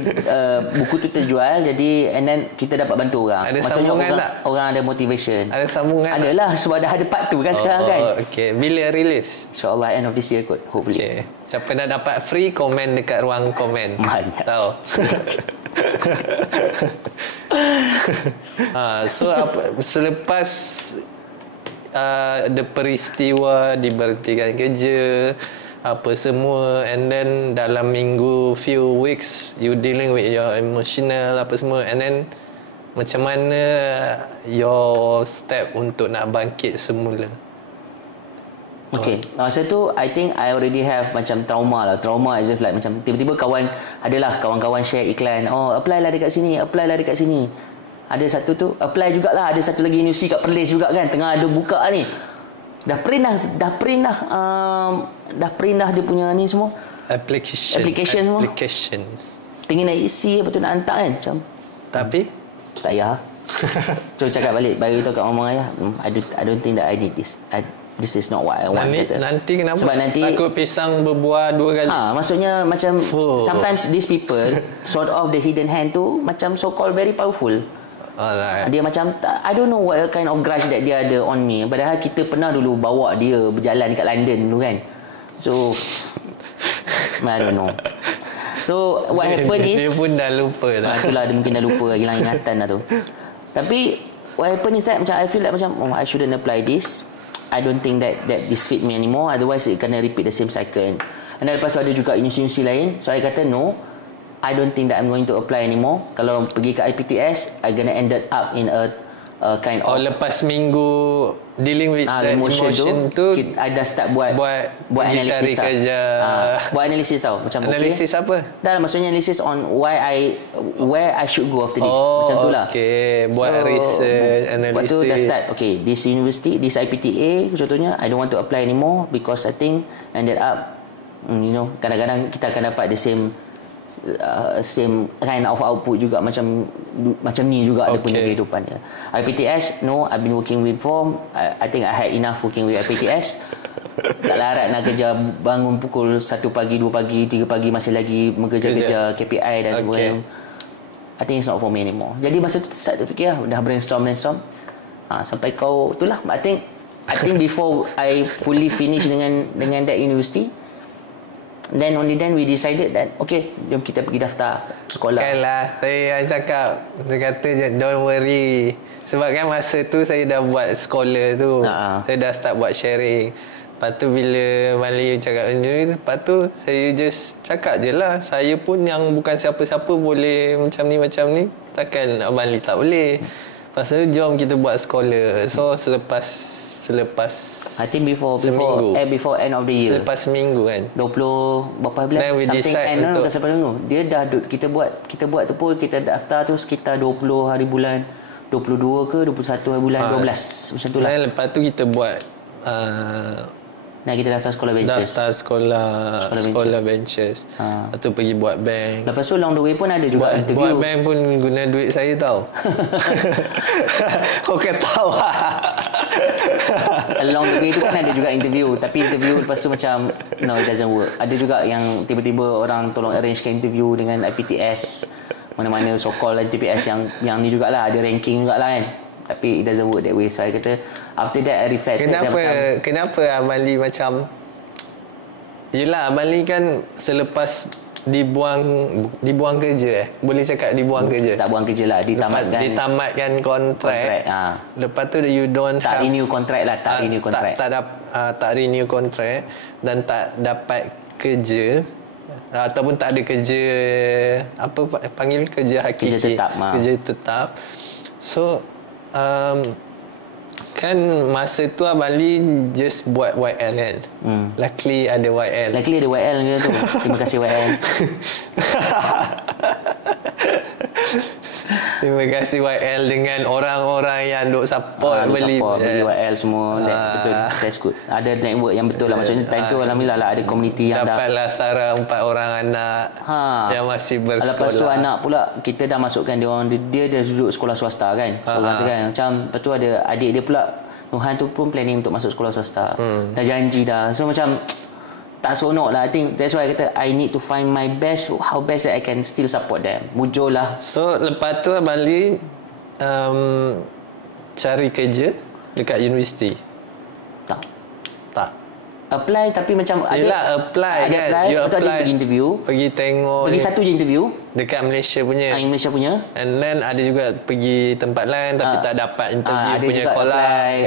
buku tu terjual, jadi and then kita dapat bantu orang. Ada maksudnya sambungan tak? Orang ada motivation. Ada sambungan? Adalah, sebab dah ada part tu kan sekarang kan. Okay. Bila release? InsyaAllah end of this year kot, hopefully. Okay. Siapa nak dapat free, komen dekat ruang komen. Banyak. Tahu. So selepas ada peristiwa diberhentikan kerja apa semua, and then dalam few weeks you dealing with your emotional apa semua, and then macam mana your step untuk nak bangkit semula? Okay, masa tu I think I already have macam trauma as if like macam tiba-tiba kawan-kawan share iklan, apply lah dekat sini. Ada satu tu apply jugalah, ada satu lagi universiti kat Perlis juga kan, tengah ada buka ni. dah print dah dia punya ni semua. Application semua. Tinggal nak isi, lepas tu nak hantar kan. Macam tapi tak payah. So cakap balik, bagi tahu kat mama ayah, I don't think that I need this. This is not what I want. Nanti kenapa? Sebab nanti takut pisang berbuah 2 kali. Maksudnya macam sometimes these people sort of the hidden hand tu macam so called very powerful. Alright. Dia macam I don't know what kind of grudge that dia ada on me. Padahal kita pernah dulu bawa dia berjalan dekat London dulu kan. So I don't know. So what happened is dia pun dah lupa dah. Itulah dia mungkin dah lupa, hilang ingatan dah tu. Tapi what happened is that macam I feel like macam I shouldn't apply this. I don't think that this fit me anymore. Otherwise it gonna repeat the same cycle. And then lepas tu ada juga universiti lain. So I kata no, I don't think that I'm going to apply anymore. Kalau pergi ke IPTS, I gonna ended up in a kind of lepas minggu dealing with the emotion tu I dah start buat analisis cari kerja. Buat analisis tau. Macam analisis apa? Dah maksudnya analisis on where I should go after this. Macam tu lah. Okay, buat research, analisis. Lepas tu dah start, okay, this university, this IPTA contohnya, I don't want to apply anymore because I think ended up, kadang-kadang kita akan dapat the same kind of output juga macam ni juga ada punya kehidupan dia. IPTS, no, I've been working with form. I think I had enough working with IPTS. Tak larat nak kerja bangun pukul 1 pagi, 2 pagi, 3 pagi masih lagi mengerja-kerja KPI dan sebagainya. I think it's not for me anymore. Jadi masa tu start fikir dah brainstorm sampai kau itulah. I think before I fully finish dengan that university, then only then we decided that okay, jom kita pergi daftar sekolah. Kanlah, saya cakap, dia kata don't worry. Sebab kan masa tu saya dah buat sekolah tu. Saya dah start buat sharing. Lepas tu bila Mali cakap ni, lepas tu saya just cakap je lah, saya pun yang bukan siapa-siapa boleh macam ni. Takkan Abang Lee tak boleh. Lepas tu jom kita buat sekolah. So selepas I think before end of the year. Selepas seminggu kan. 20 berapa bulan? Something end untuk selepas minggu. Dia dah kita buat tu pun kita daftar tu sekitar 20 hari bulan 22 ke 21 hari bulan 12 macam tu lah. Dan lepas tu kita buat kita daftar sekolah benches. Daftar sekolah benches. Lepas tu pergi buat bank. Lepas tu along the way pun ada juga interview. Buat bank pun guna duit saya tau. Kau ketawa. Along the way tu kan ada juga interview. Tapi interview lepas tu macam no, it doesn't work. Ada juga yang tiba-tiba orang tolong arrangekan interview dengan IPTS. Mana-mana so-called IPTS yang ni jugalah, ada ranking jugalah kan. Tapi it doesn't work that way. So I kata after that I reflected. Kenapa Abang Lee macam, yelah Abang Lee kan selepas dibuang kerja boleh cakap dibuang kerja. Tak buang kerja lah, ditamatkan kontrak. Lepas tu you don't tak renew kontrak lah, tak renew kontrak. Tak renew kontrak dan tak dapat kerja ataupun tak ada kerja apa panggil kerja hakiki, kerja tetap. So kan masa tu Abang Lee just buat YL kan. Luckily ada YL tu. Terima kasih YL. Terima kasih YL dengan orang-orang yang duk support beli YL semua. Betul, that's good. Ada network yang betul lah. Maksudnya time tu alhamdulillah lah ada komuniti yang dapatlah Sarah 4 orang anak yang masih bersekolah. Lepas tu anak pula kita dah masukkan dia dah duduk sekolah swasta kan. Kan macam lepas tu ada adik dia pula Nuhan tu pun planning untuk masuk sekolah swasta. Dah janji dah. So macam tak seronok lah. I think that's why I kata I need to find my best, how best that I can still support them. Mujur lah. So lepas tu Abang Lee cari kerja dekat universiti? Tak apply tapi macam yelah, apply kan. You apply, pergi interview, pergi tengok, pergi satu je interview dekat Malaysia punya. Malaysia punya. And then ada juga pergi tempat lain tapi tak dapat interview ada punya juga call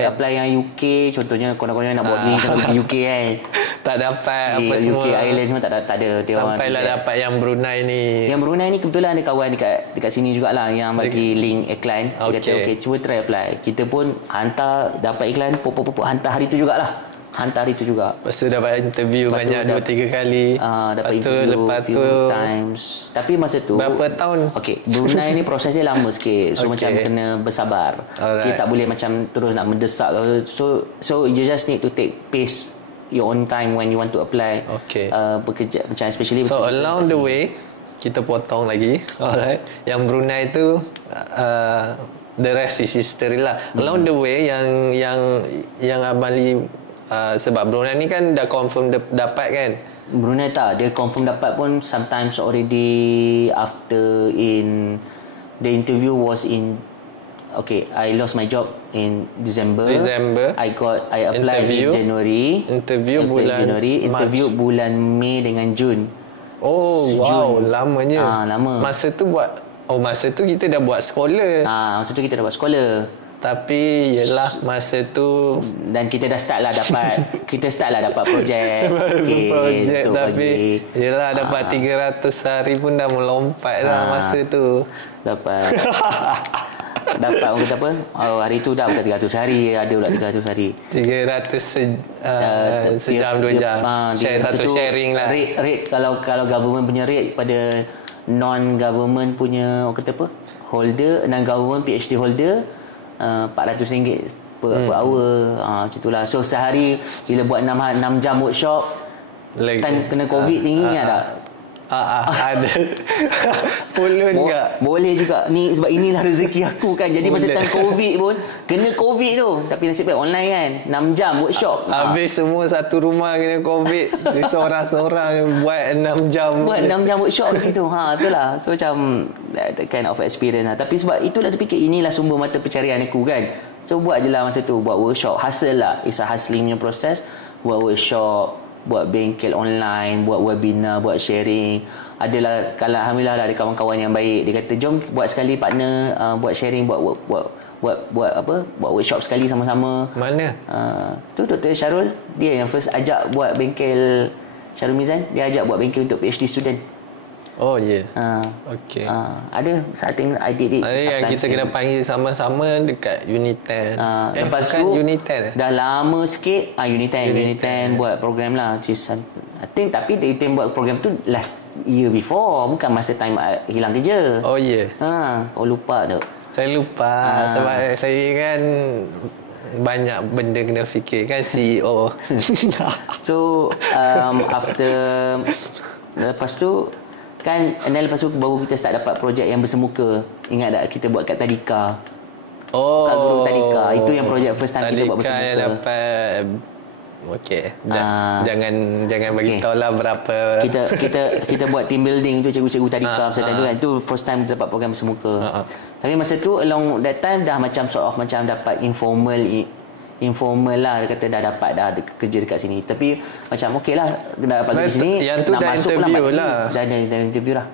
apply yang UK contohnya, konon-konon nak buat ni pergi UK kan. Tak dapat di apa semua. UK Ireland semua tak ada dia. Sampailah dapat yang Brunei ni. Yang Brunei ni kebetulan ada kawan dekat sini jugalah yang bagi link iklan. Dia kata okay, cuba try apply. Kita pun hantar, dapat iklan, pop hantar hari tu jugalah. hantar itu juga. Lepas tu dapat interview banyak 2-3 kali. Dapat Lepas tu interview lepas few tu times. Tapi masa tu berapa tahun? Okey, Brunei ni proses dia lama sikit. So Okay. macam kena bersabar. Alright. Kita tak boleh macam terus nak mendesak. So you just need to take pace your own time when you want to apply. Okay. Bekerja macam especially So bekerja along kat the sini. way kita potong lagi. Alright. Yang Brunei tu the rest is history lah. Along the way yang Abang Lee sebab Brunei ni kan dah confirm dapat kan. Brunei tak, dia confirm dapat pun sometimes already after in the interview was in I lost my job in December. I applied Interview. in January. Interview bulan January, interview March. bulan Mei dengan Jun. Oh wow, Jun. lamanya. Lama. Masa tu kita dah buat sekolah. Masa tu kita dah buat sekolah. Tapi yelah masa tu Dan kita dah start lah dapat projek sikit projek untuk tapi bagi. yelah dapat 300 hari pun dah melompat dah masa tu. Dapat orang kata apa? Hari tu dah bukan 300 hari, ada pula 300 hari. 300 sejam 2 jam. Share satu sharing lah. Rate kalau government punya rate pada non-government punya orang kata apa? Holder, non-government PhD holder RM400 per hour. Macam itulah. So sehari bila buat 6 jam workshop kan kena COVID tinggi ni ada. Ada. Boleh juga. Boleh juga. Ni sebab inilah rezeki aku kan. Jadi masa time COVID pun kena COVID tu. Tapi nasib baik online kan. 6 jam workshop. Habis semua satu rumah kena COVID. Dia seorang-seorang buat 6 jam. Buat 6 jam workshop gitu. Itulah. So macam that kind of experience lah. Tapi sebab itulah dia fikir inilah sumber mata pencarian aku kan. So buat je lah masa tu. Buat workshop. Hustle lah. It's a hustling punya proses. Buat workshop, buat bengkel online, buat webinar, buat sharing. Adalah kalau alhamdulillah ada kawan-kawan yang baik. Dia kata jom buat sekali partner, buat sharing, buat workshop sekali sama-sama. Mana? Tu Dr. Syarul, dia yang first ajak buat bengkel. Syarul Mizan, dia ajak buat bengkel untuk PhD student. Oh ya. Yeah. Okey. Ada I think I did it. Ada yang kita kena panggil sama-sama dekat Unit 10. Lepas bukan tu Unit 10. dah lama sikit Unit 10 buat program lah. I think tapi dia buat program tu last year before, bukan masa time hilang kerja. Oh ya. Kau lupa tu. Saya lupa sebab saya kan banyak benda kena fikir kan CEO. So after lepas tu kan, and then lepas tu baru kita start dapat projek yang bersemuka. Ingat tak kita buat kat Tadika? Kat Guru Tadika. Itu yang projek first time kita buat bersemuka. Tadika yang dapat. Okey. Jangan bagi tahu lah berapa. Kita buat team building tu cikgu-cikgu Tadika masa tu kan. Itu first time kita dapat program bersemuka. Tapi masa tu along that time dah macam sort of macam dapat informal lah. Dia kata dah dapat kerja dekat sini. Tapi macam okey lah, dah dapat kerja sini. Yang tu dah interview lah. Dah interview lah.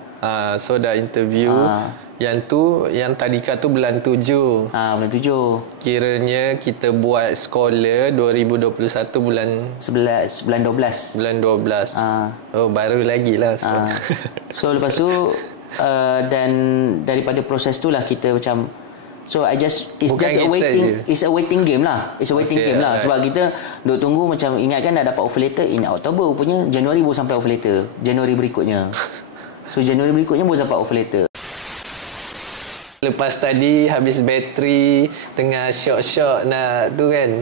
So dah interview. Yang tu, yang Tadika tu bulan 7. Bulan 7. Kiranya kita buat sekolah 2021 bulan 11, bulan 12. Bulan 12. Oh, baru lagi lah sekolah. So lepas tu dan daripada proses tu lah kita macam, so it's a waiting game lah. It's a waiting game lah. Sebab kita duk tunggu macam, ingat kan dah dapat offer letter in Oktober, punya Januari baru sampai offer letter. Januari berikutnya. So Januari berikutnya baru sampai offer letter. Lepas tadi habis bateri, tengah syok-syok nak tu kan.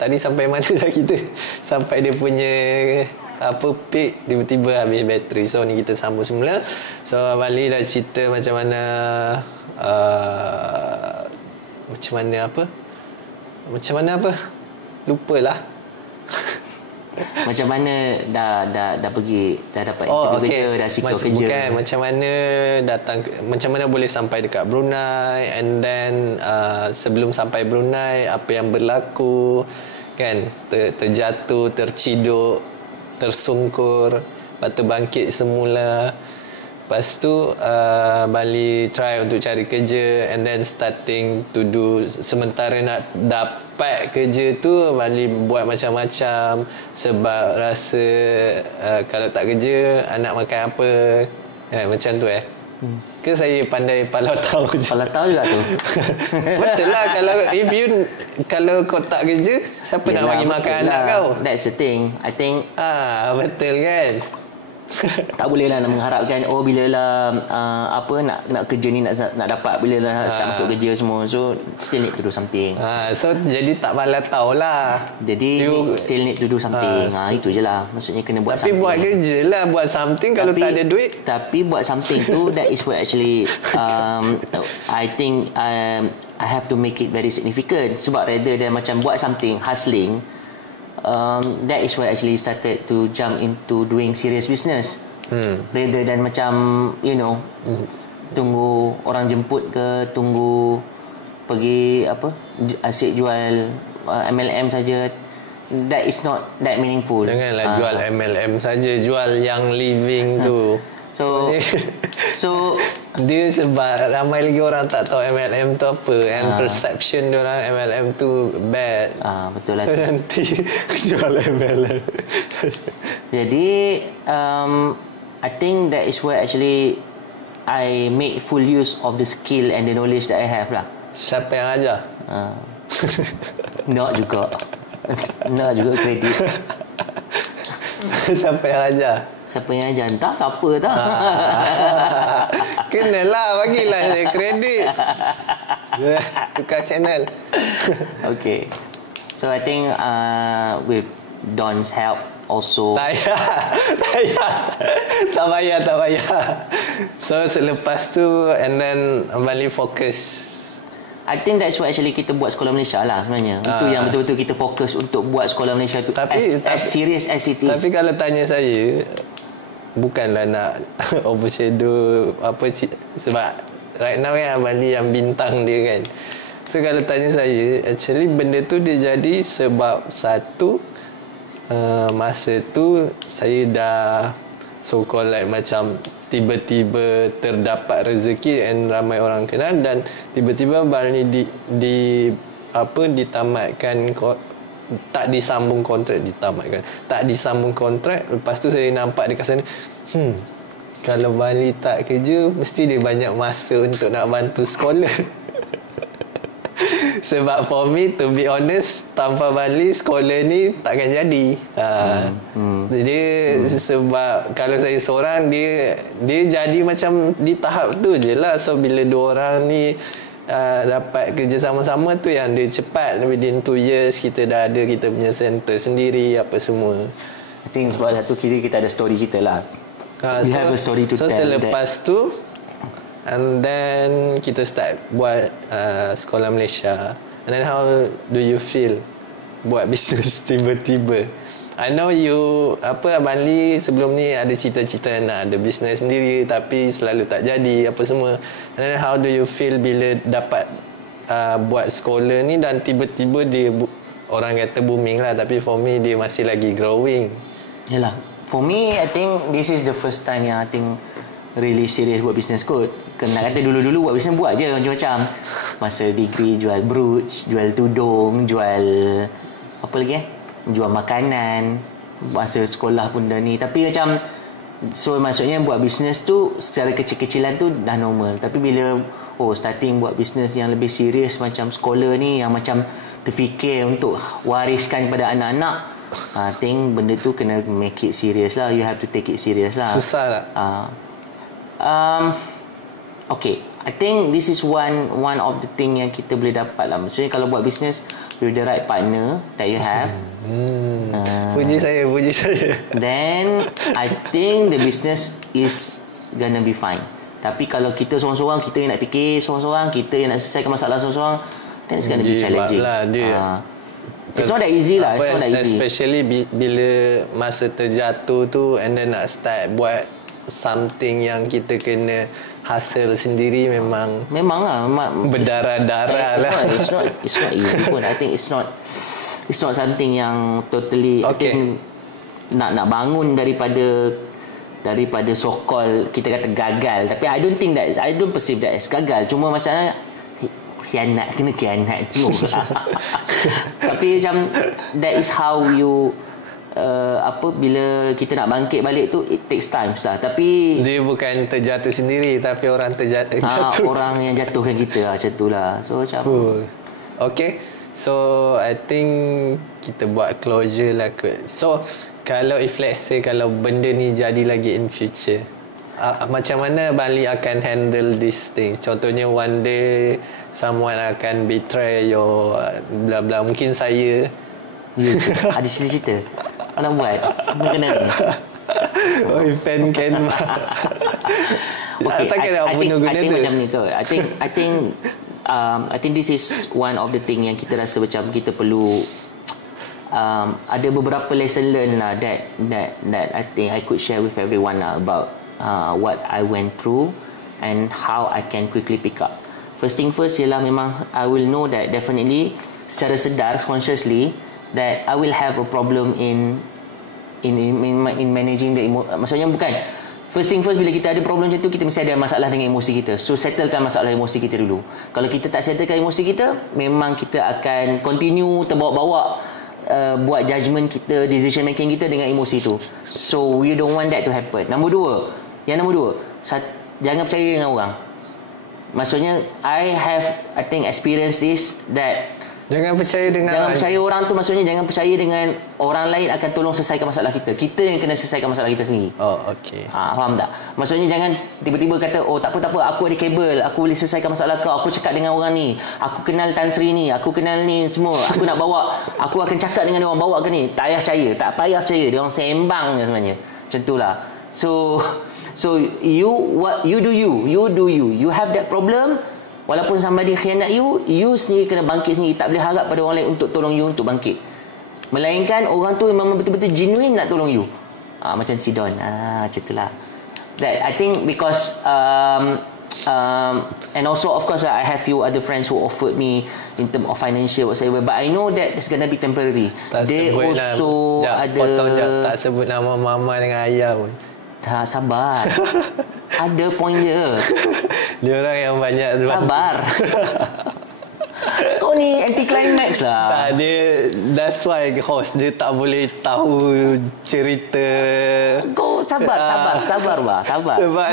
Tadi sampai mana dah kita? Sampai dia punya peak, tiba-tiba habis bateri. So ni kita sambung semula. So Abang Lee dah cerita macam mana lupalah. Macam mana dah pergi, dah dapat interview kerja, dah secure kerja. Bukan macam mana boleh sampai dekat Brunei, and then sebelum sampai Brunei apa yang berlaku kan, terjatuh, terciduk, tersungkur, lepas tu bangkit semula. Lepas tu Bali try untuk cari kerja, and then starting to do. Sementara nak dapat kerja tu, Bali buat macam-macam sebab rasa kalau tak kerja anak makan apa, macam tu Ke saya pandai palau-talau je? Palau-talau juga tu. Betul lah. Kalau kau tak kerja, siapa nak bagi makan anak kau? That's the thing. I think betul kan? tak boleh lah nak mengharapkan bila lah nak kerja ni nak dapat bila lah start masuk kerja semua. So still need to do something. So jadi tak palau-talau lah. Jadi still need to do something. Itu je lah. Maksudnya kena buat tapi something. Tapi buat kerja lah. Buat something kalau tak ada duit. Tapi buat something tu that is where actually I think I have to make it very significant. Sebab rather than macam buat something hustling, that is why I actually started to jump into doing serious business. Rather than macam tunggu orang jemput ke, tunggu pergi asyik jual MLM saja. That is not that meaningful. Janganlah jual MLM saja, jual yang living tu. So dia sebab ramai lagi orang tak tahu MLM tu apa, and perception diorang MLM tu bad. Betul lah. So nanti jual MLM. Jadi I think that is where actually I make full use of the skill and the knowledge that I have lah. Siapa yang ajar? Nak juga. Nak juga kredit. Siapa yang ajar? Siapa yang ajar? Entah siapa tak. Kenalah, bagilah saya kredit. Tukar channel. Okay. So I think with Don's help also. Tak payah. So selepas tu and then balik fokus. I think that's what actually kita buat Sekolah Malaysia lah sebenarnya. Itu yang betul-betul kita fokus untuk buat Sekolah Malaysia tu as serious as it is. Tapi kalau tanya saya, bukanlah nak overshadow sebab right now kan Abang Lee yang bintang dia kan. So kalau tanya saya, actually benda tu dia jadi sebab satu, masa tu saya dah so called like macam tiba-tiba terdapat rezeki and ramai orang kenal, dan tiba-tiba Abang Lee ditamatkan tak disambung kontrak. Lepas tu saya nampak dekat sana, kalau Bali tak kerja, mesti dia banyak masa untuk nak bantu sekolah. Sebab for me, to be honest, tanpa Bali sekolah ni takkan jadi. Jadi sebab kalau saya seorang, dia jadi macam di tahap tu je lah. So bila dua orang ni dapat kerja sama-sama tu yang dia cepat. Within 2 years kita dah ada kita punya center sendiri apa semua. I think sebab satu kira kita ada story kita lah. We have a story to tell. So selepas tu and then kita start buat Sekolah Malaysia. And then how do you feel buat bisnes tiba-tiba? I know Abang Lee sebelum ni ada cita-cita nak ada bisnes sendiri tapi selalu tak jadi apa semua. And then how do you feel bila dapat buat sekolah ni dan tiba-tiba dia orang kata booming lah, tapi for me dia masih lagi growing. Yalah, for me I think this is the first time yang I think really serious buat bisnes kot. Kena kata dulu-dulu buat bisnes buat je macam-macam. Masa degree jual brooch, jual tudung, jual apa lagi jual makanan. Masa sekolah pun dah ni. Tapi macam so maksudnya buat bisnes tu secara kecil-kecilan tu dah normal. Tapi bila starting buat bisnes yang lebih serius macam sekolah ni, yang macam terfikir untuk wariskan kepada anak-anak, I think benda tu kena make it serious lah. You have to take it serious lah. Susah tak? Okay, I think this is one of the thing yang kita boleh dapat lah. Maksudnya kalau buat bisnes with the right partner that you have, puji saya then I think the business is gonna be fine. Tapi kalau kita seorang-seorang, kita yang nak fikir seorang-seorang, kita yang nak selesaikan masalah seorang-seorang, then it's gonna be challenging lah, it's not that easy lah. It's not that easy. Especially bila masa terjatuh tu and then nak start buat something yang kita kena hasil sendiri, memang lah berdarah-darah lah. It's not easy pun. I think it's not something yang totally okay. I think nak bangun daripada so-called kita kata gagal. Tapi I don't perceive that as gagal. Cuma masalahnya kena khianat tu. Tapi macam that is how you bila kita nak bangkit balik tu, it takes time lah. Tapi dia bukan terjatuh sendiri, tapi orang jatuh. Orang yang jatuhkan kita macam tu lah. So macam okay, so I think kita buat closure lah kot. So kalau if let's say kalau benda ni jadi lagi in future, macam mana Bali akan handle this thing? Contohnya one day someone akan betray your bla bla, mungkin saya. Ada cerita-cerita nak buat kena ni. Fan can. Okay, I think tu. Macam ni ke. I think this is one of the thing yang kita rasa macam kita perlu ada beberapa lesson learn lah that I think I could share with everyone lah about what I went through and how I can quickly pick up. First thing first ialah memang I will know that definitely secara sedar, consciously, that I will have a problem in managing the maksudnya bukan first thing first, bila kita ada problem macam tu, kita mesti ada masalah dengan emosi kita. So settlekan masalah emosi kita dulu. Kalau kita tak settlekan emosi kita, memang kita akan continue terbawa-bawa buat judgement kita, decision making kita dengan emosi tu. So we don't want that to happen. Nombor dua, jangan percaya dengan orang. Maksudnya I think experience this, that jangan percaya orang tu, maksudnya jangan percaya dengan orang lain akan tolong selesaikan masalah kita. Kita yang kena selesaikan masalah kita sendiri. Oh, okey. Faham tak? Maksudnya jangan tiba-tiba kata, oh tak apa, aku ada kabel, aku boleh selesaikan masalah kau, aku cakap dengan orang ni, aku kenal Tan Sri ni, aku kenal ni semua, aku nak bawa, aku akan cakap dengan dia orang, bawa ke ni. Tak payah percaya, tak payah percaya. Dia orang sembang je sebenarnya. Macam itulah. So you do you. You have that problem. Walaupun somebody khianat you sendiri kena bangkit sendiri. Tak boleh harap pada orang lain untuk tolong you untuk bangkit. Melainkan orang tu memang betul-betul genuine nak tolong you. Macam si Don. Macam itulah. That I think because and also of course I have few other friends who offered me in term of financial whatsoever, but I know that it's gonna be temporary. They also ada tak sebut nama mama dengan ayah pun. Tak, sabar. Ada point je. Dia orang yang banyak sabar. Kau ni anti climax lah. Tak, that's why host dia tak boleh tahu cerita. Kau sabar. Sebab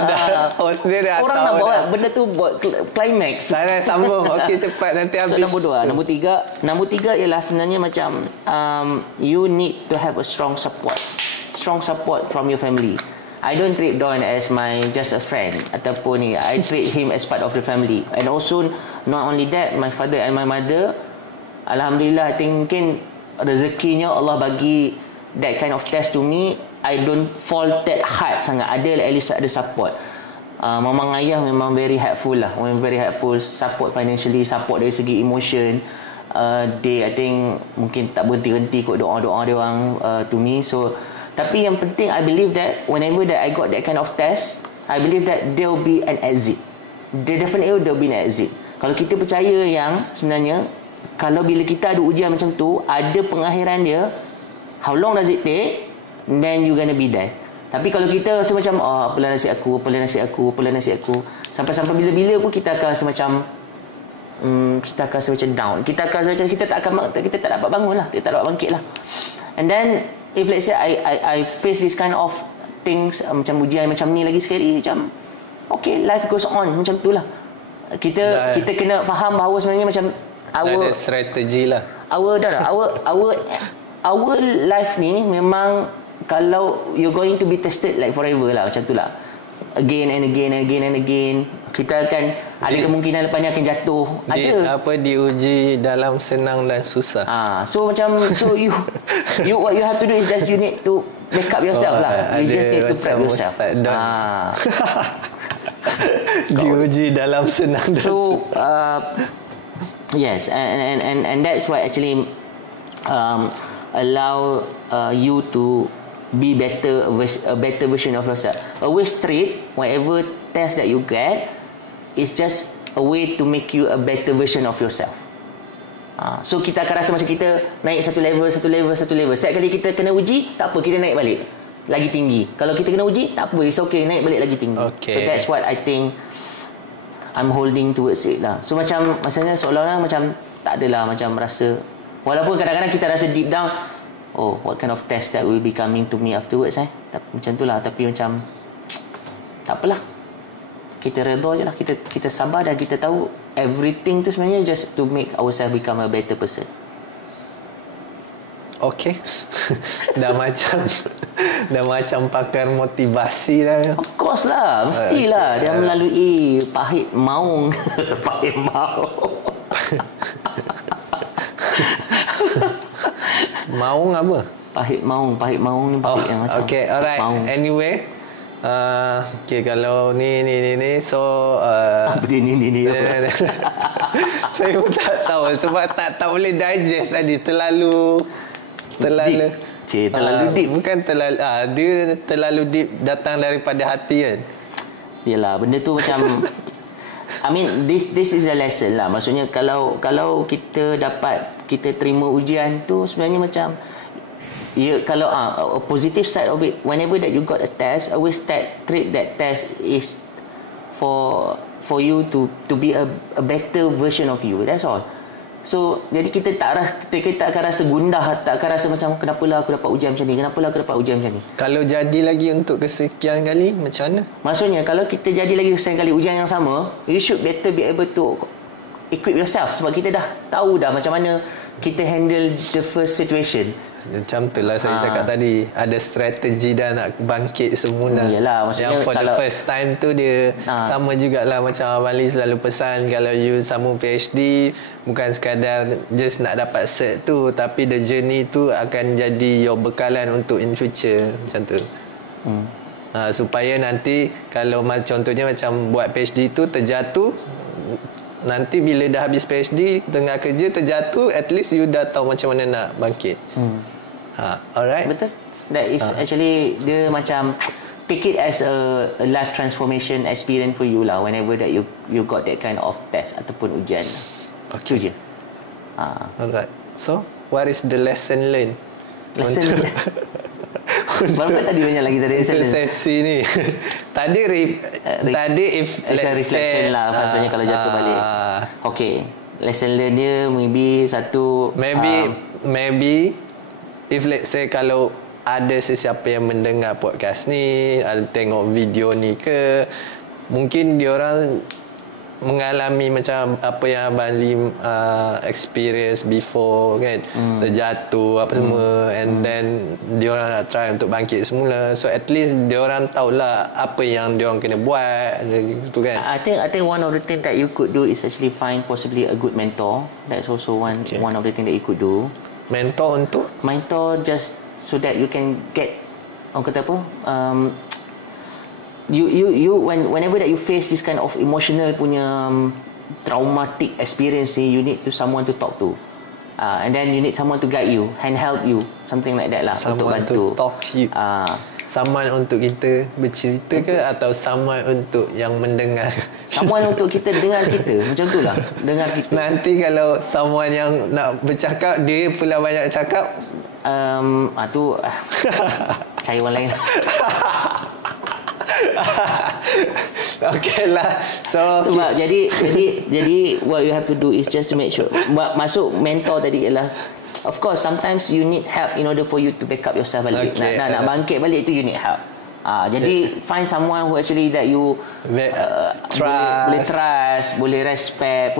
host dia dah orang tahu. Orang nak bawa benda tu buat climax. Saya sambung. Okey, cepat nanti habis. Nombor dua. Nombor tiga ialah sebenarnya macam you need to have a strong support from your family. I don't treat Don as just a friend ataupun ni. I treat him as part of the family. And also not only that, my father and my mother, alhamdulillah, I think mungkin rezekinya Allah bagi that kind of test to me. I don't fall that hard sangat. Ada at least ada support. Mama dan ayah memang very helpful lah. Very helpful, support financially, support dari segi emotion. They I think mungkin tak berhenti-henti kot doa-doa dia orang to me. So tapi yang penting, I believe that whenever that I got that kind of test, I believe that there will be an exit. There will be an exit. Kalau kita percaya yang sebenarnya kalau bila kita ada ujian macam tu, ada pengakhiran dia, how long does it take, then you gonna be there. Tapi kalau kita rasa macam apalah nasib aku, sampai-sampai bila-bila pun kita akan rasa macam down. Kita akan rasa macam kita tak dapat bangun lah, kita tak dapat bangkit lah. And then if let's say I face this kind of things, macam ujian macam ni lagi sekali, macam okay, life goes on, macam tu lah. Kita kena faham bahawa sebenarnya macam ada strategi lah. Our life ni memang kalau you're going to be tested like forever lah, macam tu lah. Again and again, kita akan ada kemungkinan lepas ni akan jatuh. Diuji dalam senang dan susah. So you what you have to do is just you need to back up yourself lah. You just need to prep yourself. Diuji dalam senang dan susah. Yes, and that's why actually allow you to be a better version of yourself. Always treat whatever test that you get is just a way to make you a better version of yourself. So kita akan rasa macam kita naik satu level. Setiap kali kita kena uji, tak apa, kita naik balik lagi tinggi. Kalau kita kena uji, tak apa, it's okay, naik balik lagi tinggi. So that's what I think I'm holding towards it lah. So macam maksudnya seolah-olah macam tak adalah macam rasa, walaupun kadang-kadang kita rasa deep down oh, what kind of test that will be coming to me afterwards macam tu lah. Tapi macam tak apalah, kita redha je lah, kita sabar dan kita tahu everything tu sebenarnya just to make ourselves become a better person. Okay. dah macam pakar motivasi dah. Of course lah, mestilah. Dia melalui pahit maung. Pahit maung. Maung apa? Pahit maung ni pahit yang macam. Okay, alright. Maung. Anyway, okay, kalau ni so apa dia ni saya pun tak tahu sebab tak boleh digest tadi, terlalu deep. Bukan terlalu dia terlalu deep, datang daripada hati kan. Yalah, benda tu macam I mean this is a lesson lah. Maksudnya kalau kita terima ujian tu sebenarnya macam kalau a positive side of it, whenever that you got a test, always treat that test is for you to be a better version of you. That's all. So jadi kita akan rasa gundah, tak akan rasa macam kenapalah aku dapat ujian macam ni. Kalau jadi lagi untuk kesekian kali macam mana? Maksudnya kalau kita jadi lagi kesekian kali ujian yang sama, you should better be able to equip yourself, sebab kita dah tahu dah macam mana kita handle the first situation. Macam tu lah saya cakap tadi, ada strategi dah nak bangkit semula. Yalah, maksudnya yang for the first time tu dia sama jugalah macam Abang Ali selalu pesan, kalau you sambung PhD bukan sekadar just nak dapat cert tu, tapi the journey tu akan jadi your bekalan untuk in future macam tu. Supaya nanti kalau contohnya macam buat PhD tu terjatuh, nanti bila dah habis PhD tengah kerja terjatuh, at least you dah tahu macam mana nak bangkit. Alright. Betul. That is actually dia macam take it as a life transformation experience for you lah, whenever that you got that kind of test ataupun ujian. Okay. Itu je. Alright. So, what is the lesson learned? Berapa tadi banyak lagi tadi sesi ni. Tadi if let's reflection say lah, maksudnya kalau jatuh balik. Okay, lesson learn dia maybe satu, maybe if let's say kalau ada sesiapa yang mendengar podcast ni, ada tengok video ni ke, mungkin diorang mengalami macam apa yang Abang Ali experience before kan, terjatuh apa semua, and then diorang nak try untuk bangkit semula, so at least diorang tahulah apa yang diorang kena buat gitu kan. I think one of the thing that you could do is actually find possibly a good mentor. That's also one of the thing that you could do. Mentor just so that you can get, orang kata apa, you whenever that you face this kind of emotional punya traumatic experience ni, you need someone to talk to, and then you need someone to guide you and help you, something like that lah, someone untuk bantu. To talk you. Someone untuk kita bercerita ke, atau someone untuk yang mendengar? Someone untuk kita dengar kita, macam tu lah, dengar kita. Nanti kalau someone yang nak bercakap dia pula banyak cakap, tu cari orang lain. Okay lah. So sebab jadi what you have to do is just to make sure, masuk mentor tadi ialah, of course sometimes you need help in order for you to back up yourself balik. Nak bangkit balik tu you need help. Jadi find someone who actually that you boleh trust, boleh respect,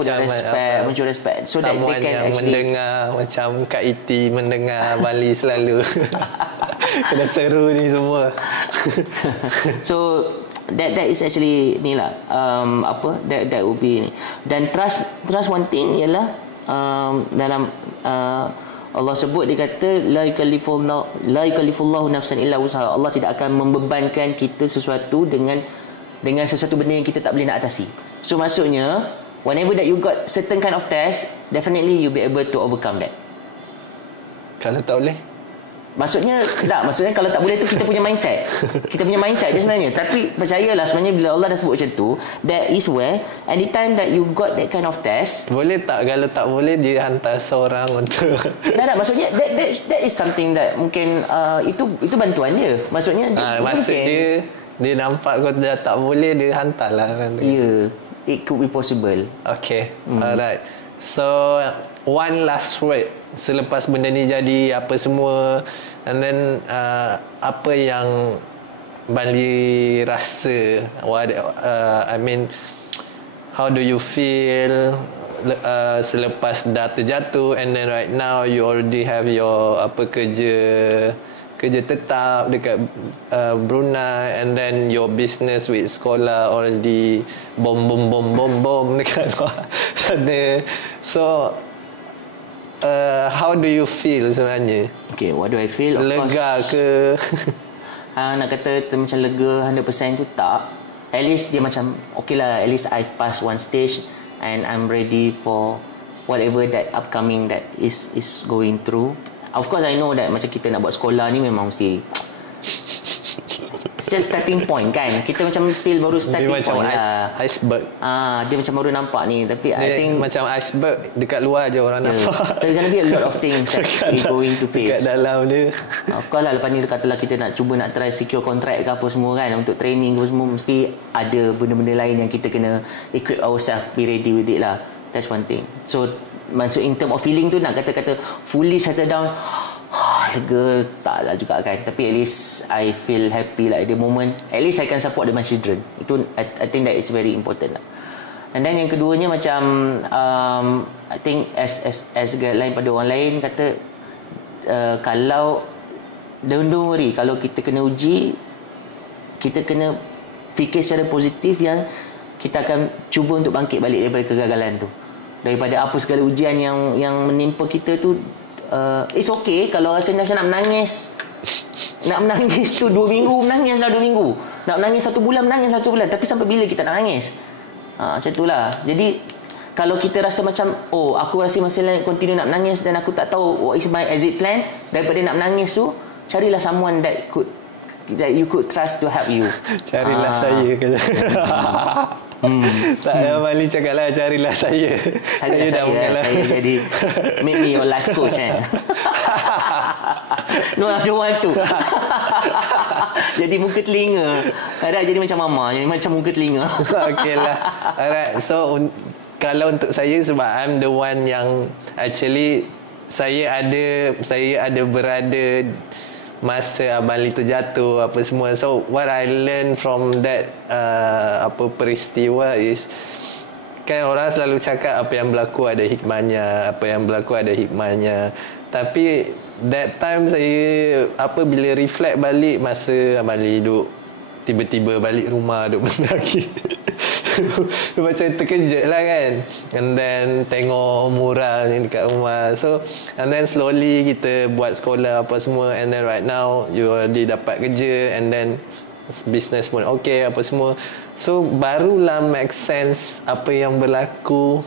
muncul respect, so that they can yang actually mendengar macam Kak Iti mendengar Bali selalu. Kena seru ni semua. So that is actually ni lah, that would be ni. Dan trust one thing ialah, dalam Allah sebut, dia kata la yukallifullahu nafsan illa wus'aha. Allah tidak akan membebankan kita sesuatu dengan sesuatu benda yang kita tak boleh nak atasi. So maksudnya whenever that you got certain kind of test, definitely you be able to overcome that. Kalau tak boleh, Maksudnya kalau tak boleh tu kita punya mindset. Kita punya mindset je sebenarnya. Tapi percayalah, sebenarnya bila Allah dah sebut macam tu, that is where anytime that you got that kind of test, boleh tak? Kalau tak boleh, dia hantar seorang untuk maksudnya that is something that mungkin itu bantuan dia. Maksudnya maksud dia nampak kau dah tak boleh, dia hantarlah. Yeah, it could be possible. Okay. Alright. So one last word selepas benda ni jadi apa semua, and then apa yang Bali rasa, I mean, how do you feel selepas dah terjatuh, and then right now you already have your kerja tetap dekat Brunei, and then your business with sekolah already bom dekat luar sana. So how do you feel sebenarnya? Okay, what do I feel? Of lega course, ke? nak kata macam lega 100% tu tak. At least dia macam okay lah, at least I pass one stage and I'm ready for whatever that upcoming that is going through. Of course I know that macam kita nak buat sekolah ni memang mesti it's just starting point kan. Kita macam still baru starting dia macam point lah. Iceberg. Dia macam baru nampak ni, tapi dia I think macam iceberg dekat luar je orang nampak. There's gonna be a lot of things that we're going to face. Dekat dalam dia. Of course lah, lepas ni katalah kita nak cuba nak try secure contract ke apa semua kan, untuk training ke semua, mesti ada benda-benda lain yang kita kena equip ourselves, be ready with it lah. That's one thing. So maksud in term of feeling tu, nak kata fully settle down, lega tak lah juga kan, tapi at least I feel happy lah at the moment. At least I can support my children. Itu I think that is very important lah. And then yang keduanya macam I think as guideline pada orang lain kata, kalau don't worry, kalau kita kena uji, kita kena fikir secara positif yang kita akan cuba untuk bangkit balik daripada kegagalan tu, daripada apa segala ujian yang menimpa kita tu. It's okay kalau rasa macam nak menangis. Nak menangis tu 2 minggu, menangislah 2 minggu. Nak menangis 1 bulan, menangis 1 bulan. Tapi sampai bila kita nak nangis? Macam itulah. Jadi kalau kita rasa macam, aku rasa masih continue nak menangis dan aku tak tahu what is my exit plan, daripada nak menangis tu, carilah someone that you could trust to help you. Carilah saya kata. Tak ada Bali cakap lah, carilah saya. Saya dah mengalah. Saya jadi make me your life coach kan. No, I don't want to. Jadi muka telinga. Harap jadi macam mama, jadi macam muka telinga. Okay lah. Alright, so kalau untuk saya, sebab I'm the one yang actually saya ada berada masa Abang Lee terjatuh apa semua. So what I learn from that peristiwa is, kan orang selalu cakap apa yang berlaku ada hikmahnya, tapi that time saya bila reflect balik masa Abang Lee duduk tiba-tiba balik rumah duduk menangis. Macam terkejut lah kan. And then tengok mural ni dekat rumah. So and then slowly kita buat sekolah apa semua, and then right now you already dapat kerja, and then business pun okay apa semua. So barulah make sense apa yang berlaku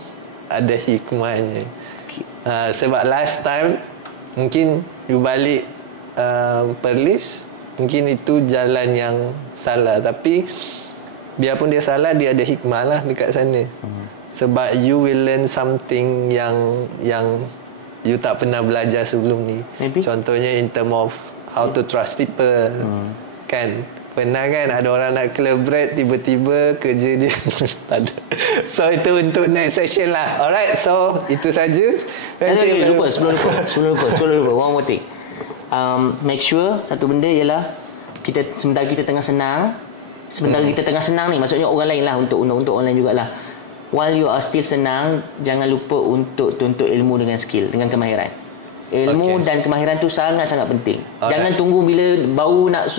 ada hikmahnya. Sebab last time mungkin you balik Perlis, mungkin itu jalan yang salah, tapi biarpun dia salah, dia ada hikmah lah dekat sana. Sebab you will learn something yang you tak pernah belajar sebelum ni. Maybe. Contohnya in term of how to trust people. Kan? Pernah kan ada orang nak collaborate, tiba-tiba kerja dia tak ada. So itu untuk next session lah. Alright, so itu saja. Sebelum lupa, one more thing. Make sure satu benda ialah sementara kita tengah senang, kita tengah senang ni, maksudnya orang lain lah, untuk orang lain jugalah. While you are still senang, jangan lupa untuk tuntut ilmu dengan skill, dengan kemahiran. Ilmu dan kemahiran tu sangat-sangat penting. Jangan tunggu bila baru nak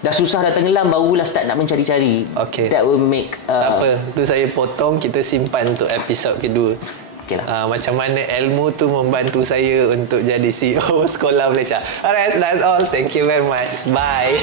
dah susah, dah tenggelam, barulah start nak mencari-cari. That will make tak apa, tu saya potong, kita simpan untuk episod kedua. Macam mana ilmu tu membantu saya untuk jadi CEO Sekolah Malaysia. Alright, that's all. Thank you very much. Bye.